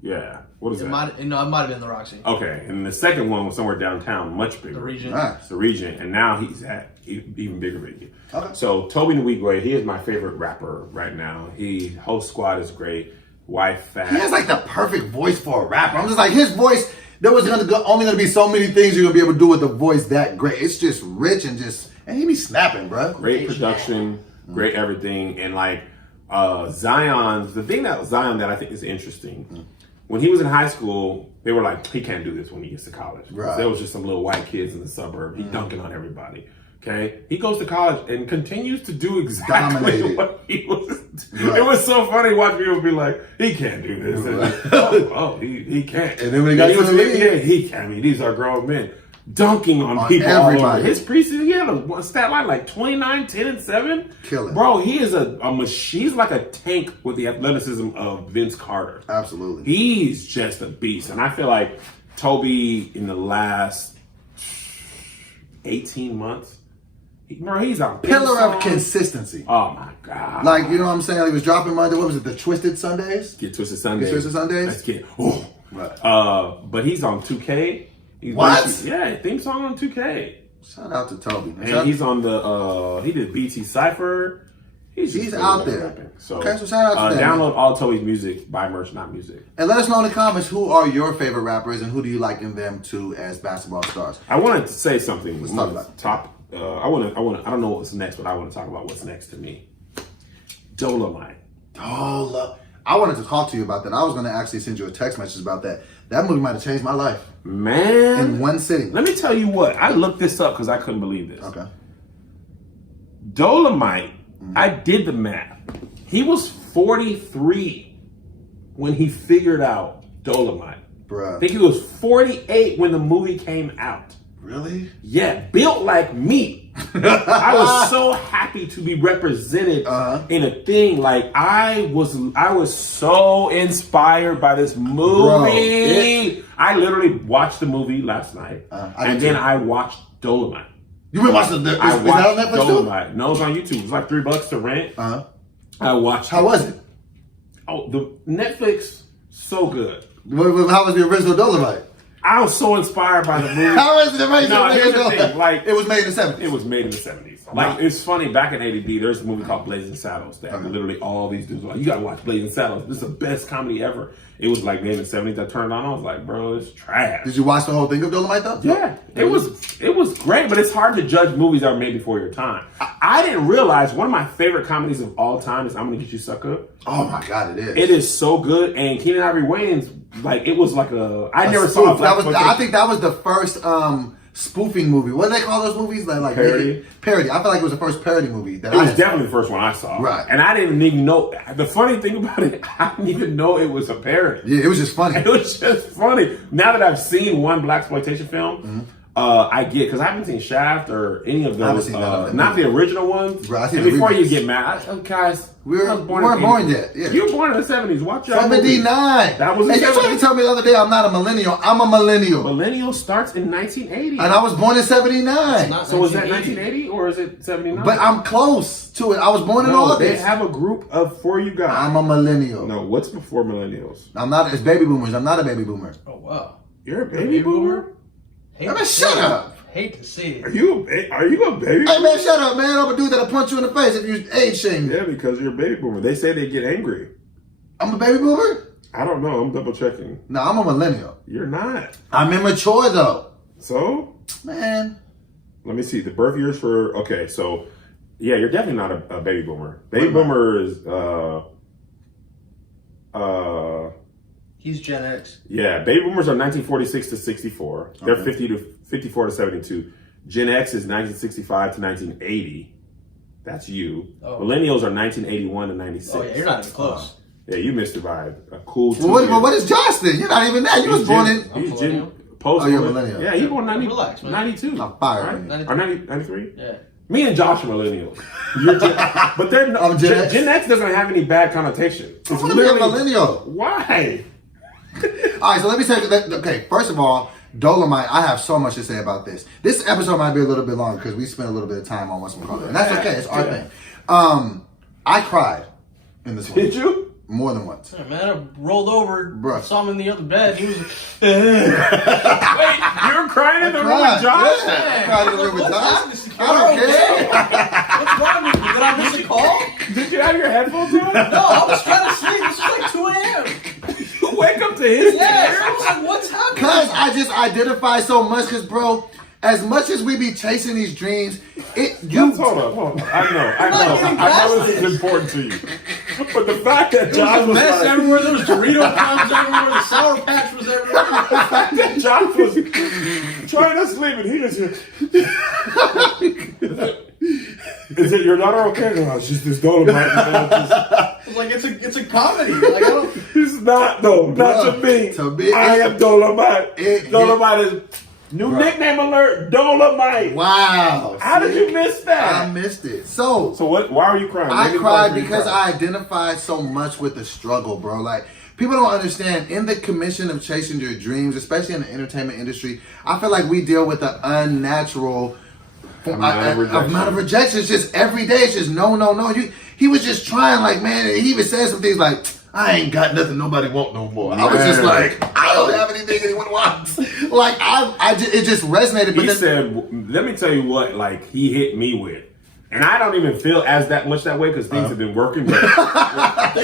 Yeah. What is It that? might. No, it might have been the Roxy. Okay, and the second one was somewhere downtown, much bigger. The Region. Nice. The Region, and now he's at even bigger venue. Okay. So Toby Nwigwe, he is my favorite rapper right now. Whole squad is great. Wife fat. He has like the perfect voice for a rapper. I'm just like, his voice, there was only gonna be so many things you're gonna be able to do with a voice that great. It's just rich and he be snapping, bro. Great production, great everything, and like the thing that Zion that I think is interesting. When he was in high school, they were like, he can't do this when he gets to college. Right. There was just some little white kids in the suburb. He dunking on everybody. Okay, he goes to college and continues to do exactly Dominated. what he was. Right. It was so funny watching people be like, he can't do this. And, he can't. And then when he got to the league, yeah, he can't. I mean, these are grown men dunking on people everybody. all over. His preseason, he had a stat line like 29, 10, and 7. Killing. Bro, he is a machine. He's like a tank with the athleticism of Vince Carter. Absolutely. He's just a beast. And I feel like Toby in the last 18 months, he's on Pillar of consistency. Oh my God. Like, you know what I'm saying? He was dropping Monday. What was it? The Twisted Sundays? Get Twisted Sundays. Get Twisted Sundays? Let's get. Oh. Right. But he's on 2K. What? Yeah, theme song on 2K. Shout out to Toby. And he's on the, he did BT Cypher. He's He's out there. rapping. So, Okay, so shout out to them. download all Toby's music, buy merch, not music. And let us know in the comments who are your favorite rappers and who do you liken them to as basketball stars. I wanted to say something. Let's talk about it. I don't know what's next, but I want to talk about what's next to me. Dolomite. Oh, I wanted to talk to you about that. I was going to actually send you a text message about that. That movie might have changed my life. Man. In one sitting. Let me tell you what. I looked this up because I couldn't believe this. Okay. Dolomite, I did the math. He was 43 when he figured out Dolomite. I Bruh. think he was 48 when the movie came out. Really? Yeah, built like me. I was so happy to be represented in a thing. Like I was so inspired by this movie. I literally watched the movie last night, and then I watched Dolomite. You been watching the? Is that on Netflix too? Dolomite. No, it's on YouTube. It's like $3 to rent. I watched. How was it? Oh, the Netflix, so good. How was the original Dolomite? I was so inspired by the movie. How is it amazing? No, here's the thing. Like it was made in the 70s. It was made in the 70s. Like it's funny. Back in ADD, there's a movie called Blazing Saddles that literally all these dudes were like, you gotta watch Blazing Saddles. This is the best comedy ever. It was like made in the 70s. I turned on. I was like, bro, it's trash. Did you watch the whole thing of Dolomite though? Yeah, it was great, but it's hard to judge movies that were made before your time. I didn't realize one of my favorite comedies of all time is I'm Gonna Get You Sucker. Oh my God, it is. It is so good, and Keenen Ivory Wayans, like it was like I never saw a that was. I think that was the first spoofing movie. What do they call those movies? Like Parody? Parody. I feel like it was the first parody movie that It was definitely the first one I saw. Right. And I didn't even know. The funny thing about it, I didn't even know it was a parody. Yeah, it was just funny. It was just funny. Now that I've seen one blaxploitation film, I get, because I haven't seen Shaft or any of I haven't those, seen none of them. not the original ones. Right, I seen and the before you remakes. get mad, guys, We I was weren't in born 80s. yet. Yeah. You were born in the 70s. Watch your 79. That was in And you tried to 70s. tell me the other day I'm not a millennial. I'm a millennial. Millennial starts in 1980. And I was born in 79. So was that 1980 or is it 79? But I'm close to it. I was born in August. They have a group of for you guys. I'm a millennial. No, what's before millennials? I'm not. It's baby boomers. I'm not a baby boomer. Oh wow. You're a baby boomer? Hate I mean, to shut see up. it. Hate to see it. Are you a baby Hey man, shut up, man. I'm a dude that'll punch you in the face if you age shame me. Yeah, because you're a baby boomer. They say they get angry. I'm a baby boomer? I don't know. I'm double checking. No, I'm a millennial. You're not. I'm immature though. So? Man. Let me see. The birth years for... Okay, so... Yeah, you're definitely not a baby boomer. Baby boomer is... He's Gen X. Yeah, baby boomers are 1946 to 64. They're 54 to 72. Gen X is 1965 to 1980. That's you. Oh. Millennials are 1981 to 96. Oh yeah, you're not even close. Yeah, you missed it by a cool 2 Well, years. what is Josh then? You're not even that. You was born in. He's millennial. post. Oh, you're a millennial. Yeah, he born 90, Relax, man. 92. I'm fired. Right? 93. Or 93? Yeah. Me and Josh are millennials. You're but they're no, I'm Gen X. Gen X doesn't have any bad connotation. It's I want to be a millennial. Why? All right, so let me tell you. Okay, first of all, Dolomite. I have so much to say about this. This episode might be a little bit longer because we spent a little bit of time on what's called it, and that's okay. It's our thing. I cried in this one. Did you? More than once. Yeah, man, I rolled over, Bruh. saw him in the other bed. He was. Wait, you were crying in the room with Josh? Yeah, I cried in the room with What Josh. happened? I don't care. What's wrong with you? Did I miss a call? Did you have your headphones on? No, I was trying to sleep. This was like 2 a.m. You wake up to his Yes, I was like, what's happening? Because I just identify so much. Because, bro, as much as we be chasing these dreams, Hold on. I know this is important to you. But the fact that Josh was mess like, everywhere. There was Dorito crumbs everywhere. The Sour Patch was everywhere. the fact that Josh was trying to sleep and he just is it your daughter okay? No, it's just this Dolomite. I was like, it's a comedy. Like, I don't. It's not though. Not to me. To me, I am Dolomite. it- Dolomite is new nickname alert. Dolomite. wow. How did you miss I that? missed it. So what? Why are you crying? I Maybe cried why you because cry. I identified so much with the struggle, bro. Like, people don't understand, in the commission of chasing your dreams, especially in the entertainment industry, I feel like we deal with the unnatural amount of rejection. It's just every day. It's just no. He was just trying, like, man, and he even said some things like, I ain't got nothing nobody want no more. I was just like, I don't have anything anyone wants. Like, it just resonated. But He then, said, let me tell you what, like, he hit me with. And I don't even feel as that much that way because things have been working. But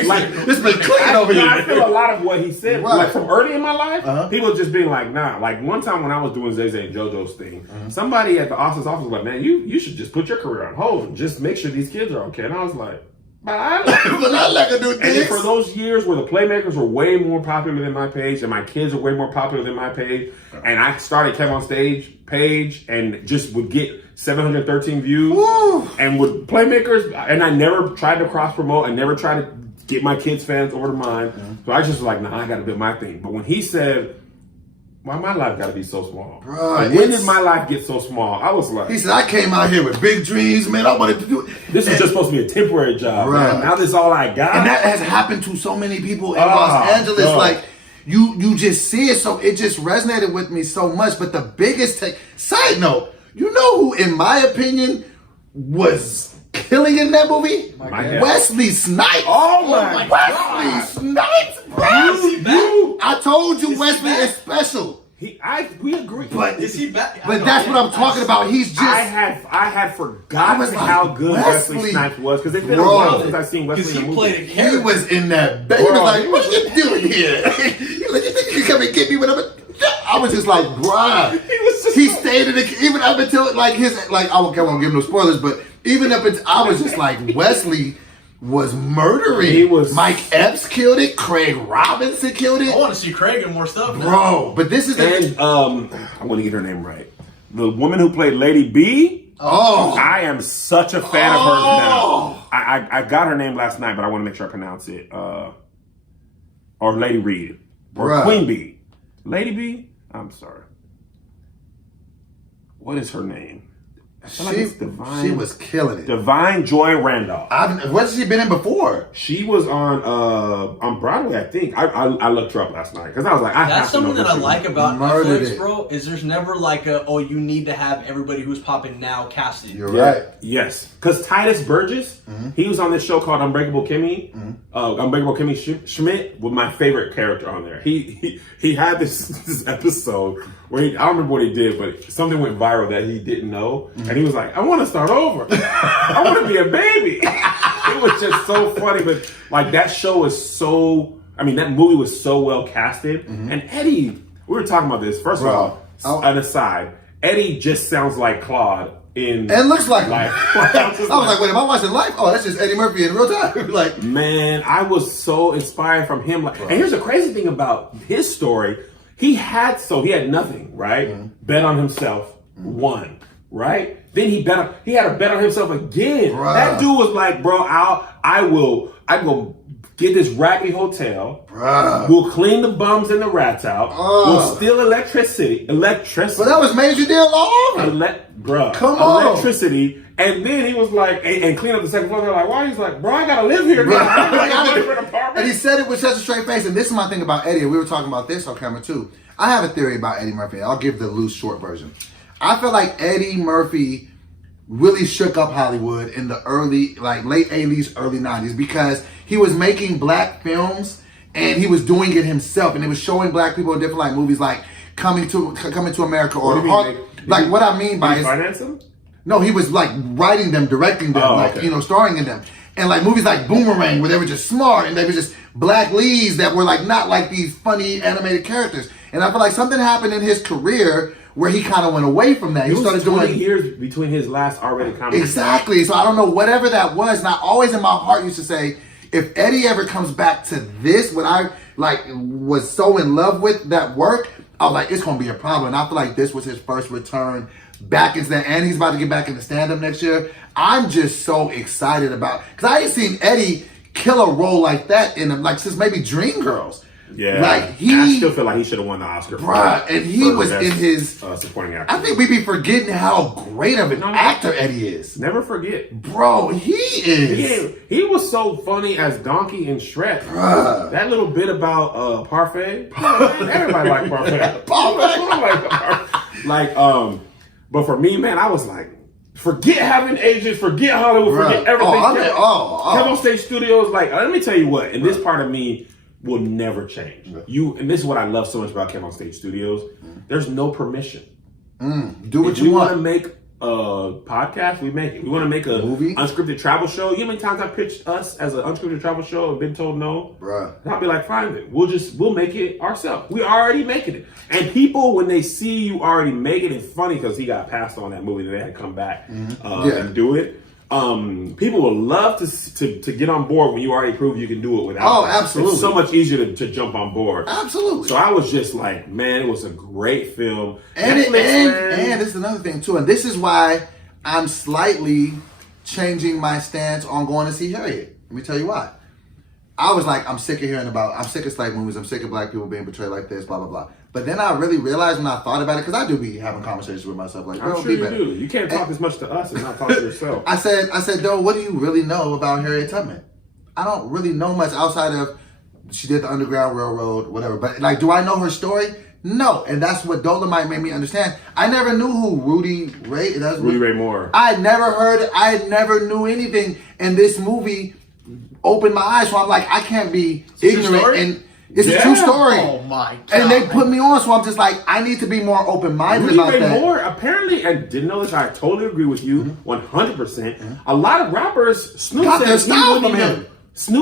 like, it's been clicking over here. I feel a lot of what he said, Right. like from early in my life, Uh-huh. people just being like, nah. Like one time when I was doing Zay Zay and JoJo's thing, somebody at the office was like, man, you should just put your career on hold and just make sure these kids are okay. And I was like, but I like to do And then this. for those years where the playmakers were way more popular than my page and my kids are way more popular than my page, and I started Kev on Stage page and just would get 713 views and with playmakers, and I never tried to cross promote. I never tried to get my kids' fans over to mine. So I just was like, nah, I got to do my thing. But when he said, why my life got to be so small? Bruh, Like, when it's- did my life get so small? I was like, He said, I came out here with big dreams, man. I wanted to do it. this is just supposed to be a temporary job. Bruh. Man. Now this is all I got. And that has happened to so many people in Los Angeles. God. Like, you just see it, so it just resonated with me so much. But the biggest side note, you know who, in my opinion, was killing in that movie? God. Wesley Snipes. Oh my Wesley Snipes, bro. I told you Wesley is special. We agree. But Is he back? But that's what I'm talking about. He's just. I had forgotten I was like, how good Wesley Wesley, Snipes was because it's been a bro. while since I've seen Wesley Because in a he movie. played a He character. was in that bed. He was Bro, like, he what are you doing here? He was like, you think you can come and get me when I'm I was just like, bruh. He stayed in the, even up until like I won't give him no spoilers, but even up until, I was just like, Wesley was murdering. He was- Mike Epps killed it. Craig Robinson killed I it. want to see Craig in more stuff. now. Bro, but this is And I'm going to get her name right. The woman who played Lady B. Oh. I am such a fan of hers now. I got her name last night, but I want to make sure I pronounce it. Or Lady Reed. Or Bruh. Queen B. Lady B? I'm sorry. What is her name? I feel like it's Divine. She was killing it. Divine Joy Randolph. What has she been in before? She was on Broadway, I think. I looked her up last night because I was like, I That's have to know something that who I she like was. about Murdered Netflix, it. bro. Is there's never like you need to have everybody who's popping now casted. You're right. Yes, because Titus Burgess, he was on this show called Unbreakable Kimmy. Unbreakable Kimmy Schmidt was my favorite character on there. He had this episode where I don't remember what he did, but something went viral that he didn't know, and he was like, "I want to start over. I want to be a baby." It was just so funny, but like that show is so. I mean, that movie was so well casted, and Eddie. We were talking about this. First of all, an aside, Eddie just sounds like Claude in And looks like Life. I was like, wait, am I watching Life? Oh, that's just Eddie Murphy in real time. Like, Man, I was so inspired from him. Like, and here's the crazy thing about his story: he had nothing, right? Bet on himself, won. right? Then he had to bet on himself again. Bruh. That dude was like, bro, I will get this raggedy hotel. Bruh. We'll clean the bums and the rats out. We'll steal electricity. But that was major deal all over. Bruh. Come on. Electricity. And then he was like, and clean up the second floor. They're like, why? He's like, bro, I gotta live here. And he said it with such a straight face. And this is my thing about Eddie. We were talking about this on camera too. I have a theory about Eddie Murphy. I'll give the loose, short version. I feel like Eddie Murphy really shook up Hollywood in the late 80s, early 90s because he was making black films and he was doing it himself, and it was showing black people in different like movies like Coming to America or what I mean by finance them? No, he was like writing them, directing them, starring in them. And like movies like Boomerang where they were just smart and they were just black leads that were like not like these funny animated characters. And I feel like something happened in his career where he kind of went away from that. He started 20 years between his last R-rated comedy. Exactly. So I don't know, whatever that was. And I always in my heart used to say, if Eddie ever comes back to this, what I like was so in love with that work, I was like, it's going to be a problem. And I feel like this was his first return back into that. And he's about to get back into stand-up next year. I'm just so excited about, because I ain't seen Eddie kill a role like that since maybe Dreamgirls. Yeah, like I still feel like he should have won the Oscar. Bruh, and he was in his supporting actor. I think we be forgetting how great of an actor Eddie is. Never forget, bro. He is. He was so funny as Donkey in Shrek. Bruh. That little bit about Parfait. Everybody like Parfait. But for me, man, I was like, forget having agents, forget Hollywood, forget everything. Come on Stage Studios. Like, let me tell you what. And this part of me will never change. And this is what I love so much about Came on Stage Studios. There's no permission. Do what you want. Want to make a podcast, we make it. We want to make a movie, unscripted travel show. You know how many times I pitched us as an unscripted travel show and been told no? Bruh. And I'll be like, fine then. We'll make it ourselves. We already making it. And people, when they see you already make it, it's funny because he got passed on that movie that they had to come back and do it. People will love to get on board when you already prove you can do it without. Oh, absolutely! It's so much easier to jump on board. Absolutely. So I was just like, man, it was a great film. And this is another thing too, and this is why I'm slightly changing my stance on going to see Harriet. Let me tell you why. I was like, I'm sick of slave movies. I'm sick of black people being portrayed like this, blah blah blah. But then I really realized when I thought about it, because I do be having conversations with myself, like, I'm sure you do. You can't talk as much to us and not talk to yourself. I said, Doe, what do you really know about Harriet Tubman? I don't really know much outside of she did the Underground Railroad, whatever. But like, do I know her story? No. And that's what Dolomite made me understand. I never knew who Rudy Ray Moore. I never knew anything. And this movie opened my eyes. So I'm like, I can't be ignorant. And it's a true story. Oh my God. And they put me on, so I'm just like, I need to be more open-minded about that. Moore, apparently, and didn't know this, I totally agree with you 100%. A lot of rappers, Snoop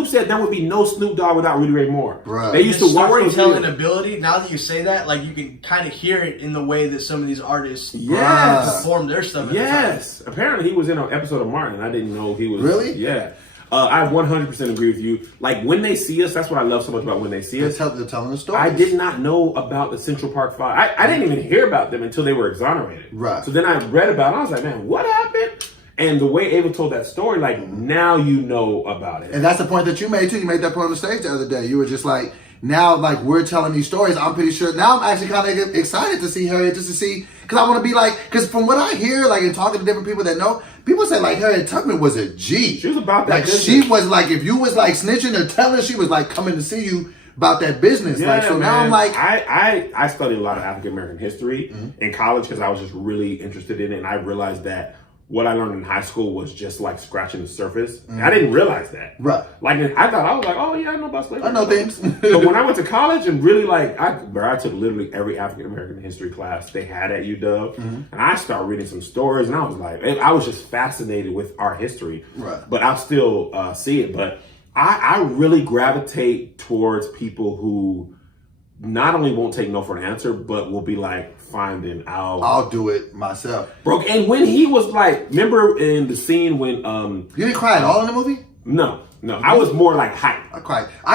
said there would be no Snoop Dogg without Rudy Ray Moore. Bruh. They used to watch those storytelling videos. ability, now that you say that, like you can kind of hear it in the way that some of these artists perform their stuff. Yes. Apparently he was in an episode of Martin. I didn't know he was. Really? Yeah. I 100% agree with you. Like, when they see us, that's what I love so much about When They See Us. They're telling the story. I did not know about the Central Park Five. I didn't even hear about them until they were exonerated. Right. So then I read about it, and I was like, man, what happened? And the way Ava told that story, like, now you know about it. And that's the point that you made, too. You made that point on the stage the other day. You were just like, now, like, we're telling these stories. I'm pretty sure. Now I'm actually kind of excited to see Harriet, just to see. Because I want to be like, because from what I hear, like, in talking to different people that know, people say, like, Harriet Tubman was a G. She was about that business. She was like, if you was, like, snitching or telling, she was, like, coming to see you about that business. Yeah, like, so man. now I'm like. I studied a lot of African American history in college because I was just really interested in it. And I realized that what I learned in high school was just like scratching the surface. I didn't realize that. Right. Like, I was like, oh yeah, I know about slavery. I know things. But when I went to college and really like, I took literally every African American history class they had at UW, and I started reading some stories, and I was like, I was just fascinated with our history. Right. But I'll still see it. But I really gravitate towards people who not only won't take no for an answer, but will be like, finding out. I'll do it myself. Bro, and when he was like, remember in the scene when You didn't cry at all in the movie? No. I was more like hype. I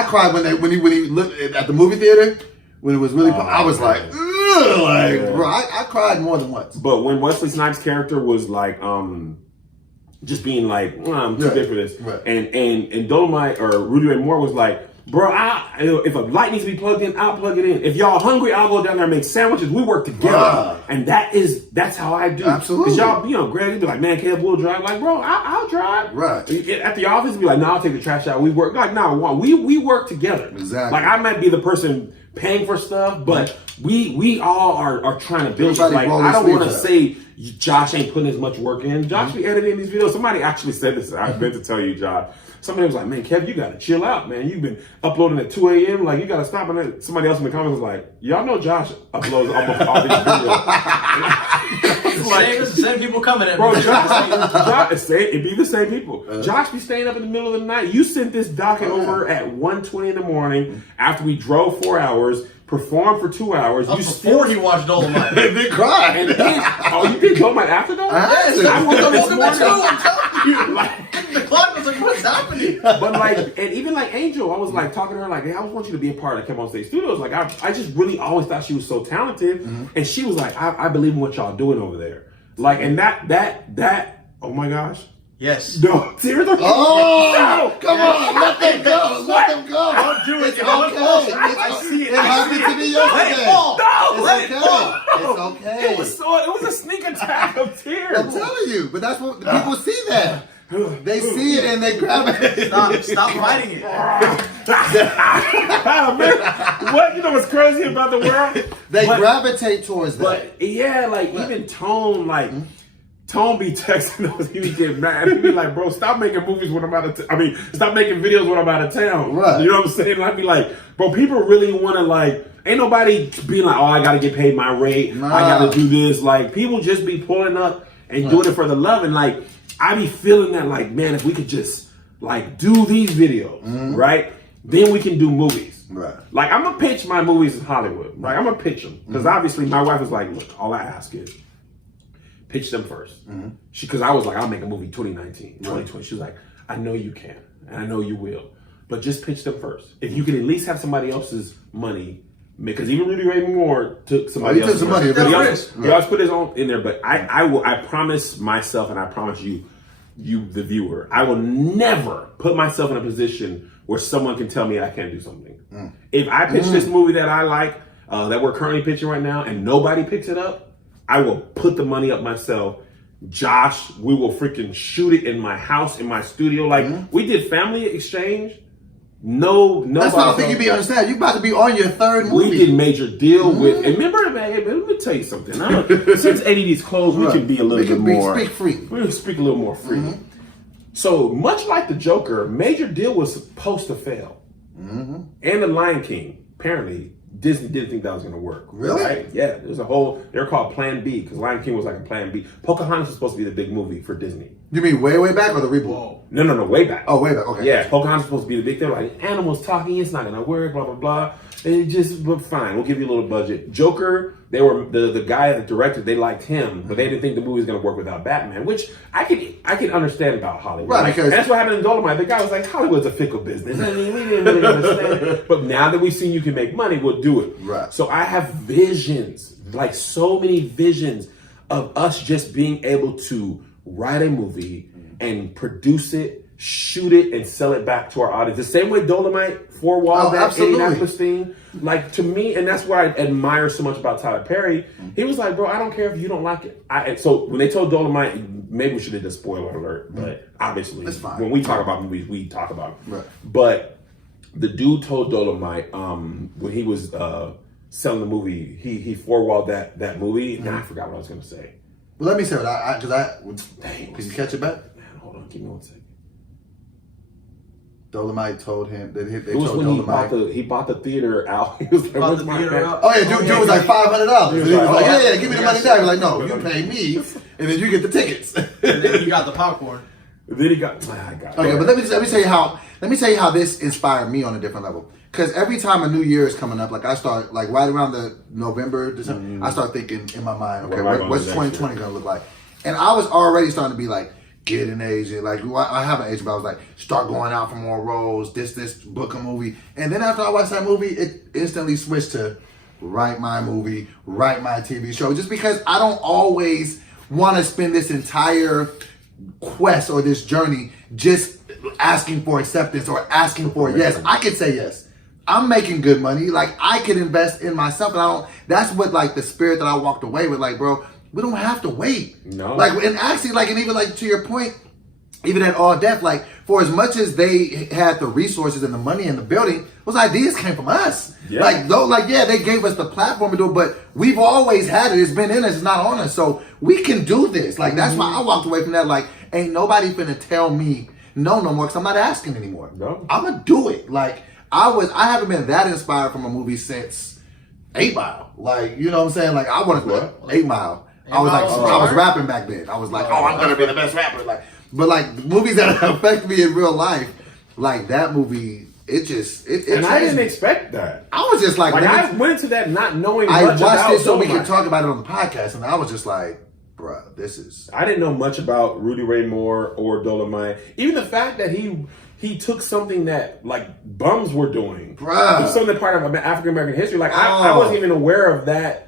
cried when he looked at the movie theater when it was really I was like, ugh. bro, I cried more than once. But when Wesley Snipes' character was like, just being like, I'm too big for this, right. and Dolomite or Rudy Ray Moore was like, bro, if a light needs to be plugged in, I'll plug it in. If y'all hungry, I'll go down there and make sandwiches. We work together, and that's how I do. Absolutely. Cause y'all, Greg, you'd be like, man, Kev will drive. Like, bro, I'll drive. Right. At the office, be like, no, I'll take the trash out. We work. Like, no, we work together. Exactly. Like, I might be the person paying for stuff, but we all are trying to build. Everybody Like, I don't want to sleeves up. say Josh ain't putting as much work in. Josh be editing these videos. Somebody actually said this. I meant to tell you, Josh. Somebody was like, man, Kev, you gotta chill out, man. You've been uploading at 2 a.m. Like, you gotta stop. And then somebody else in the comments was like, y'all know Josh uploads almost all these videos. Like, it's the same people coming at me. Bro, it be the same people. Josh be staying up in the middle of the night. You sent this docket over at 1:20 in the morning after we drove 4 hours, performed for 2 hours. You Before he watched Dolomite. They cried. And then, you did Dolomite after Dolomite? I woke up this I'm morning. telling you. Like, the clock was like, what's happening? But like, and even like Angel, I was like talking to her like, hey, I want you to be a part of Come On Stage Studios. Like, I just really always thought she was so talented, and she was like, I believe in what y'all doing over there. Like, and that, oh my gosh. Yes. No, seriously? Oh, come on, let them go. Let them go. Don't do it. It's okay. I see it. It happened to me yesterday. Let it fall. No, It's okay. It's okay. It was a sneak attack of tears. I'm telling you, but that's what the people see that. They see it and they grab it. Stop fighting it. What? You know what's crazy about the world? They gravitate towards that. But yeah, like even Tone, Tone be texting us. He be getting mad. He be like, bro, stop making movies when I'm out of stop making videos when I'm out of town. Right. You know what I'm saying? And I'd be like, bro, people really want to like, ain't nobody being like, oh, I got to get paid my rate. Nah. I got to do this. Like, people just be pulling up and doing it for the love. And like, I be feeling that like, man, if we could just like do these videos, right? Then we can do movies. Right. Like, I'm going to pitch my movies in Hollywood. Right? I'm going to pitch them. Because obviously my wife is like, look, all I ask is, pitch them first. Because I was like, I'll make a movie 2019, 2020. She was like, I know you can, and I know you will, but just pitch them first. If you can at least have somebody else's money, because even Rudy Ray Moore took somebody else's money. He always put his own in there, but I promise myself, and I promise you, the viewer, I will never put myself in a position where someone can tell me I can't do something. If I pitch this movie that I like, that we're currently pitching right now, and nobody picks it up, I will put the money up myself. Josh, we will freaking shoot it in my house, in my studio. Like, we did Family Exchange. No. That's why I think you be understand. You about to be on your third movie. We did Major Deal with, and remember, man, let me tell you something. Since ADD's closed, we can be a little bit more. Speak free. We can speak a little more freely. So, much like the Joker, Major Deal was supposed to fail. And the Lion King, apparently, Disney didn't think that was going to work. Really? Right? Yeah. There's a whole, they're called Plan B, because Lion King was like a Plan B. Pocahontas was supposed to be the big movie for Disney. You mean way back or the reboot? No, way back. Oh, way back, okay. Yeah, Pocahontas was supposed to be the big thing. Like, animals talking, it's not going to work, blah, blah, blah. And but fine, we'll give you a little budget. Joker, they were, the guy that directed, they liked him, but they didn't think the movie was going to work without Batman, which I can understand about Hollywood. Right, like, because that's what happened in Dolomite. The guy was like, Hollywood's a fickle business. I mean, we didn't really understand it. But now that we've seen you can make money, we'll do it. Right. So I have visions, like so many visions of us just being able to write a movie and produce it, shoot it, and sell it back to our audience. The same way Dolomite, Four Wall, that Indianapolis thing. Like, to me, and that's what I admire so much about Tyler Perry. He was like, bro, I don't care if you don't like it. So when they told Dolomite, maybe we should have done spoiler alert, but obviously, when we talk about movies, we talk about them. Right. But the dude told Dolomite, when he was selling the movie, he four-walled that movie, and I forgot what I was going to say. Well, let me say what can you catch it back? Man, hold on, give me 1 second. Dolomite told him that they It was told when Dolomite. he bought the theater out. He was like, Bought "Where's the my theater man?" out? Oh yeah, dude was like $500. He was like, yeah, give me the money Yes. back. Like, no, you pay me, and then you get the tickets. And then you got the popcorn. Then he got. I got. Okay, but let me tell you how this inspired me on a different level. Because every time a new year is coming up, like I start like right around the November, December, I start thinking in my mind, okay, what's 2020 gonna look like? And I was already starting to be like, get an agent. Like, I have an agent, but I was like, start going out for more roles, this, book a movie. And then after I watched that movie, it instantly switched to, write my movie, write my TV show. Just because I don't always want to spend this entire quest or this journey just asking for acceptance or asking for yes. I could say yes. I'm making good money. Like, I could invest in myself, and I don't. That's what, like, the spirit that I walked away with. Like, bro, we don't have to wait. No. Like, and actually, like, and even like to your point, even at All Death, like, for as much as they had the resources and the money and the building, those ideas came from us. Yeah. Like, though, like, yeah, they gave us the platform to do it, but we've always had it. It's been in us. It's not on us. So we can do this. Like, that's why I walked away from that. Like, ain't nobody finna tell me no more, because I'm not asking anymore. No. I'm gonna do it. Like, I haven't been that inspired from a movie since 8 Mile. Like, you know what I'm saying? Like, I wanted to 8 Mile. I was like, I was rapping back then. I was like, oh, I'm gonna be the best rapper. Like, but like movies that affect me in real life, like that movie, it and I didn't expect that. I was just like I went into that not knowing much I watched about it so we Dolomite. could talk about it on the podcast, and I was just like, bruh, this is. I didn't know much about Rudy Ray Moore or Dolomite. Even the fact that he took something that like bums were doing, Bruh. It was something part of African American history. Like I wasn't even aware of that.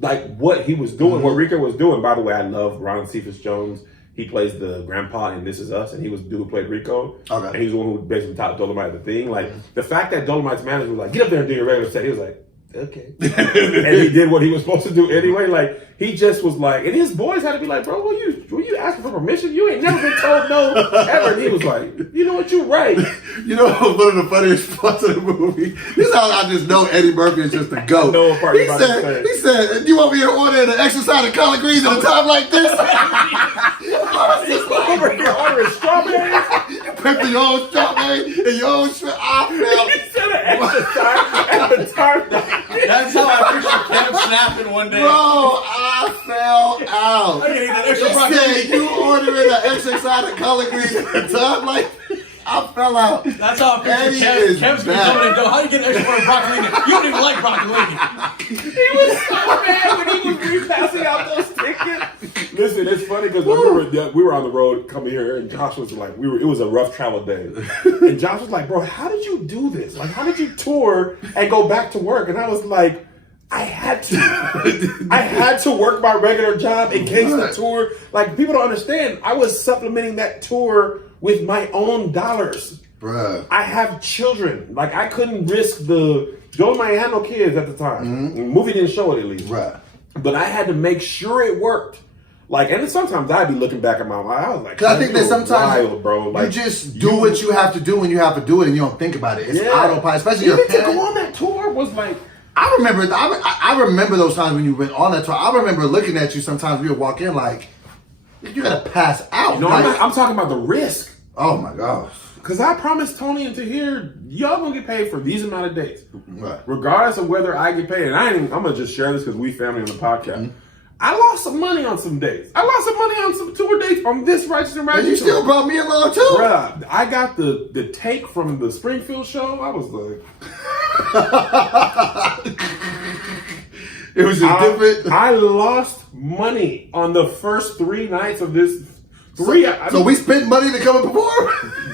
Like what he was doing, what Rico was doing. By the way, I love Ron Cephas Jones. He plays the grandpa in This Is Us, and he was the dude who played Rico. Okay. And he was the one who basically taught Dolomite the thing. Like the fact that Dolomite's manager was like, "Get up there and do your regular set," he was like, "Okay," and he did what he was supposed to do anyway. Like he just was like, and his boys had to be like, "Bro, were you asking for permission? You ain't never been told no ever." And he was like, "You know what? You're right." You know, one of the funniest parts of the movie. This is how I just know Eddie Murphy is just a goat. No part He about said, it. "He said, you want me to order an extra side of collard greens at a time like this?" I was just like, Over here ordering strawberries. you pepper your own strawberry and your own shrimp. I He said an extra time at the time. That's how I picture Kev snapping one day. Bro, I fell out. I can eat that extra He broccoli. said, you ordering an extra side of collard greens at a time like this? I fell out. That's how I Eddie picture is Kev. Kev's gonna back. come in and go, how do you get extra for broccoli? You don't even like broccoli. He was so mad when he was repassing out those tickets. Listen, it's funny because we were on the road coming here, and Josh was like, it was a rough travel day. And Josh was like, "Bro, how did you do this? Like, how did you tour and go back to work?" And I was like, I had to work my regular job in case the tour, like, people don't understand. I was supplementing that tour with my own dollars. Bruh. I have children. Like, I couldn't risk Dolomite had no kids at the time. The movie didn't show it at least. Right. But I had to make sure it worked. Like, and then sometimes I'd be looking back at my life. I was like, Because I think that sometimes wild, bro. Like, you just do what you have to do when you have to do it, and you don't think about it. It's autopilot, especially your even to parents. go on that tour was like, I remember those times when you went on that tour. I remember looking at you sometimes. We would walk in like, you gotta pass out. no, like, I'm talking about the risk. oh my gosh. Because I promised Tony and Tahir, y'all gonna get paid for these amount of dates, Right. regardless of whether I get paid. And I'm gonna just share this because we family on the podcast. I lost some money on some dates. I lost some money on some tour dates on this Righteous and Righteous. And you still tour. brought me along too. Bruh, I got the take from the Springfield show. I was like, It was just different. I lost money on the first 3 nights of this. So we spent money to come and perform.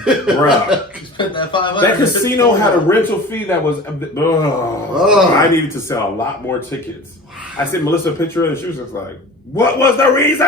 Bruh. Spent that $500. That casino had a rental fee that was. I needed to sell a lot more tickets. I sent Melissa a picture and she was just like, "What was the reason?"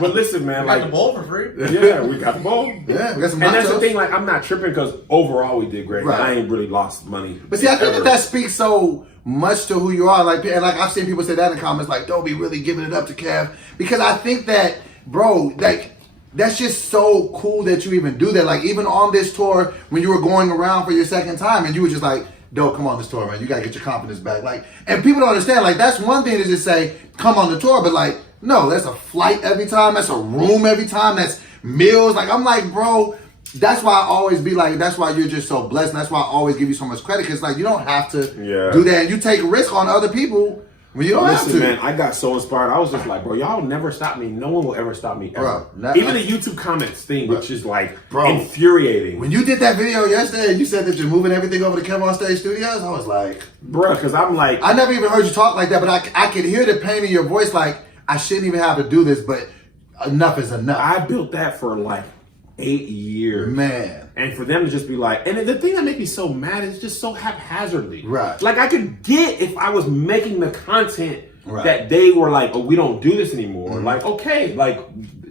But listen, man, Got like, the bowl for free. yeah, we got the bowl. Yeah, we got some And that's the nachos. thing, like, I'm not tripping because overall we did great. Right. I ain't really lost money. But see, I think ever. that speaks so much to who you are. Like, and like I've seen people say that in comments, like, "Don't be really giving it up to Kev," because I think that, bro, like, that's just so cool that you even do that. Like, even on this tour, when you were going around for your second time, and you were just like, "Don't come on this tour, man. You gotta get your confidence back." Like, and people don't understand. Like, that's one thing to just say, "Come on the tour," but like, no, that's a flight every time. That's a room every time. That's meals. Like, I'm like, bro. That's why I always be like, that's why you're just so blessed. And that's why I always give you so much credit. Because, like, you don't have to do that. And you take risk on other people when you don't have to. Listen, man, I got so inspired. I was just like, bro, y'all never stop me. No one will ever stop me ever. Bro, even the YouTube comments thing, which is like Bro. infuriating. When you did that video yesterday and you said that you're moving everything over to Kevin on Stage Studios, I was like, Bruh, because I'm like, I never even heard you talk like that, but I could hear the pain in your voice. Like, I shouldn't even have to do this, but enough is enough. I built that for like 8 years. Man. And for them to just be like, and the thing that makes me so mad is just so haphazardly. Right. Like I could get if I was making the content Right. that they were like, oh, we don't do this anymore. Like, okay, like,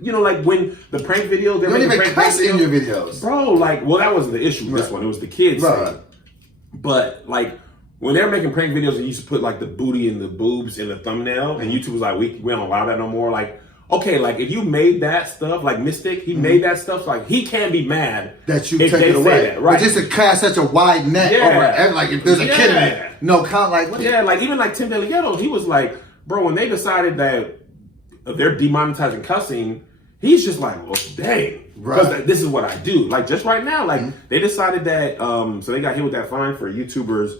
you know, like when the prank videos, they're You don't making even prank cuss in your videos. Bro, like, well, that wasn't the issue with this Right. one. It was the kids Right. thing. But like when they were making prank videos and used to put like the booty and the boobs in the thumbnail, and YouTube was like, we don't allow that no more. Like, okay, like if you made that stuff, like Mystic, he made that stuff, like he can't be mad That you if take they it say away. that, right? But just to cast such a wide net Yeah. over every, like if there's a kid in Yeah. it, no count, like what? Yeah, like even like Tim DeLegato, he was like, bro, when they decided that they're demonetizing cussing, he's just like, well, dang, because Right. this is what I do. Like just right now, like they decided that, so they got hit with that fine for YouTubers.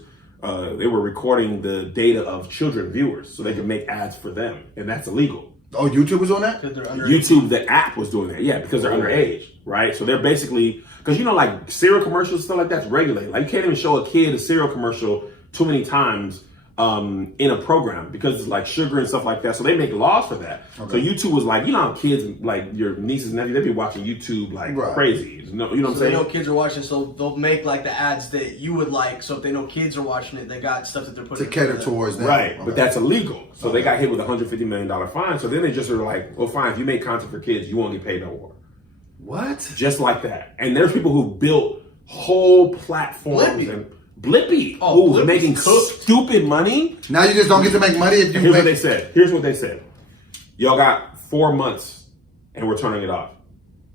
They were recording the data of children viewers so they could make ads for them, and that's illegal. Oh, YouTube was on that? YouTube, the app was doing that, yeah, because they're underage, right? So they're basically, because you know, like cereal commercials and stuff like that's regulated. Like you can't even show a kid a cereal commercial too many times in a program because it's like sugar and stuff like that. So they make laws for that. Okay. So YouTube was like, you know how kids, like your nieces and nephews, they be watching YouTube like crazy. You know what I'm saying? They know kids are watching, so they'll make like the ads that you would like. So if they know kids are watching it, they got stuff that they're putting To cater towards them. Right, but that's illegal. So they got hit with a $150 million fine. So then they just are like, well, fine, if you make content for kids, you won't get paid no more. What? Just like that. And there's people who built whole platforms and Blippy, who's making stupid money. Now you just don't get to make money if you Here's what they said. Here's what they said. Y'all got 4 months and we're turning it off.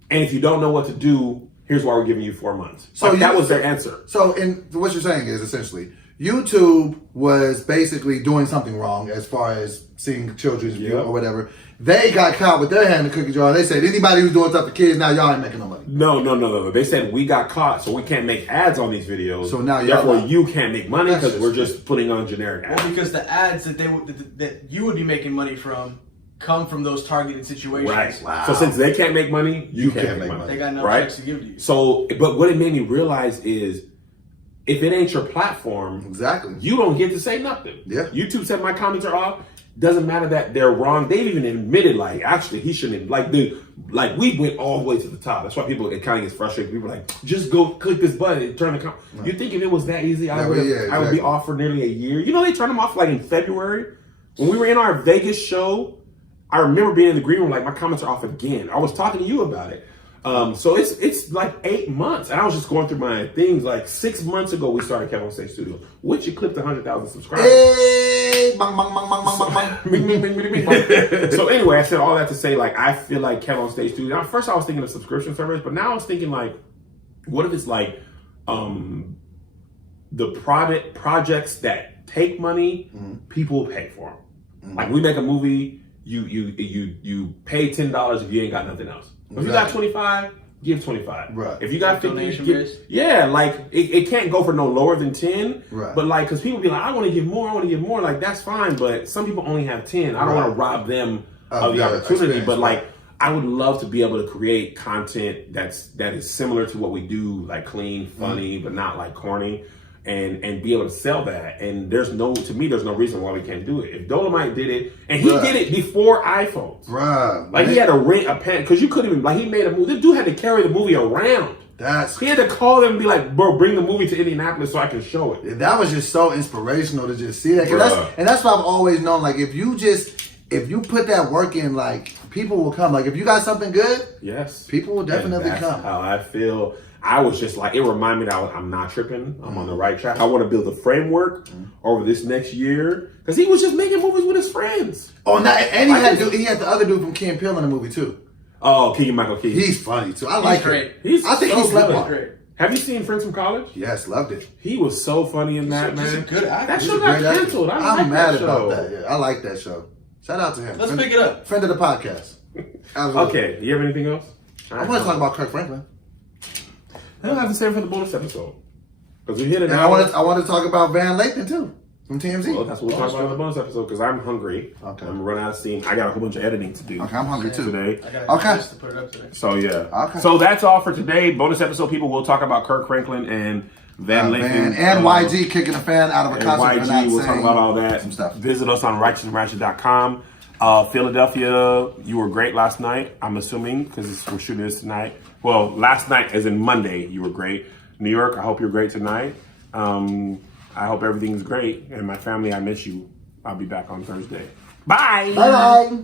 And if you don't know what to do, here's why we're giving you 4 months. So like, that was their answer. So what you're saying is essentially YouTube was basically doing something wrong as far as seeing children's view or whatever. They got caught with their hand in the cookie jar. They said anybody who's doing stuff to kids, now y'all ain't making no money. No. They said we got caught, so we can't make ads on these videos. So now therefore you can't make money because we're just putting on generic ads. Well, because the ads that that you would be making money from come from those targeted situations. Right. Wow. So since they can't make money, you can't make money. They got no checks to give to you. So, but what it made me realize is, if it ain't your platform, exactly, you don't get to say nothing. Yeah. YouTube said my comments are off. Doesn't matter that they're wrong. They've even admitted, like, actually, he shouldn't. Like, we went all the way to the top. That's why it kind of gets frustrated. People are like, just go click this button and turn the comment. You think if it was that easy, I would be off for nearly a year. You know, they turned them off like in February when we were in our Vegas show. I remember being in the green room, like my comments are off again. I was talking to you about it. So it's like 8 months, and I was just going through my things. Like 6 months ago, we started Kevin on Stage Studios, which you clipped 100,000 subscribers. Hey, bang, bang, bang, bang, bang, bang, bang. So anyway, I said all that to say, like, I feel like Kevin on Stage Studios. At first, I was thinking of subscription service, but now I was thinking like, what if it's like the projects that take money, people pay for them. Like we make a movie, you pay $10 if you ain't got nothing else. If you got 25, give 25. Right. If you got 50, donation give, based? yeah, like it can't go for no lower than 10. Right. But like, because people be like, I want to give more. Like that's fine, but some people only have 10. I don't want to rob them of the opportunity. But like, I would love to be able to create content that is similar to what we do, like clean, funny, but not like corny. And be able to sell that. And there's no reason why we can't do it. If Dolomite did it, and he did it before iPhones. Right. Like he had to rent a pen, because you couldn't even, like he made a movie. This dude had to carry the movie around. He had to call them and be like, bro, bring the movie to Indianapolis so I can show it. That was just so inspirational to just see that. That's what I've always known. Like if you put that work in, like people will come. Like if you got something good, yes, people will definitely come. That's how I feel. I was just like, it reminded me that I'm not tripping. I'm on the right track. I want to build a framework over this next year. Because he was just making movies with his friends. Oh, and he had the other dude from Key and Peele in the movie too. Oh, Keegan-Michael Key. He's funny too. I like great. I think he's great. Have you seen Friends from College? Yes, loved it. He was so funny in that, man. He's a good actor. That show got canceled. I'm mad about that. Yeah, I like that show. Shout out to him. Let's pick it up. Friend of the podcast. Okay, you have anything else? I want to talk about Kirk Franklin. I don't have to say it for the bonus episode. Because we hit it. And I want to talk about Van Lathan too. From TMZ. Well, that's what we'll talk about in the bonus episode because I'm hungry. Okay. I'm running out of steam. I got a whole bunch of editing to do. Okay, I'm hungry too. Today. I got to put it up today. So, yeah. Okay. So, that's all for today. Bonus episode, people. We'll talk about Kirk Franklin and Van Lathan. And YG kicking a fan out of a concert. YG, we'll talk about all that. Some stuff. Visit us on righteousandratchet.com. Philadelphia, you were great last night, I'm assuming, because we're shooting this tonight. Well, last night, as in Monday, you were great. New York, I hope you're great tonight. I hope everything's great. And my family, I miss you. I'll be back on Thursday. Bye. Bye-bye.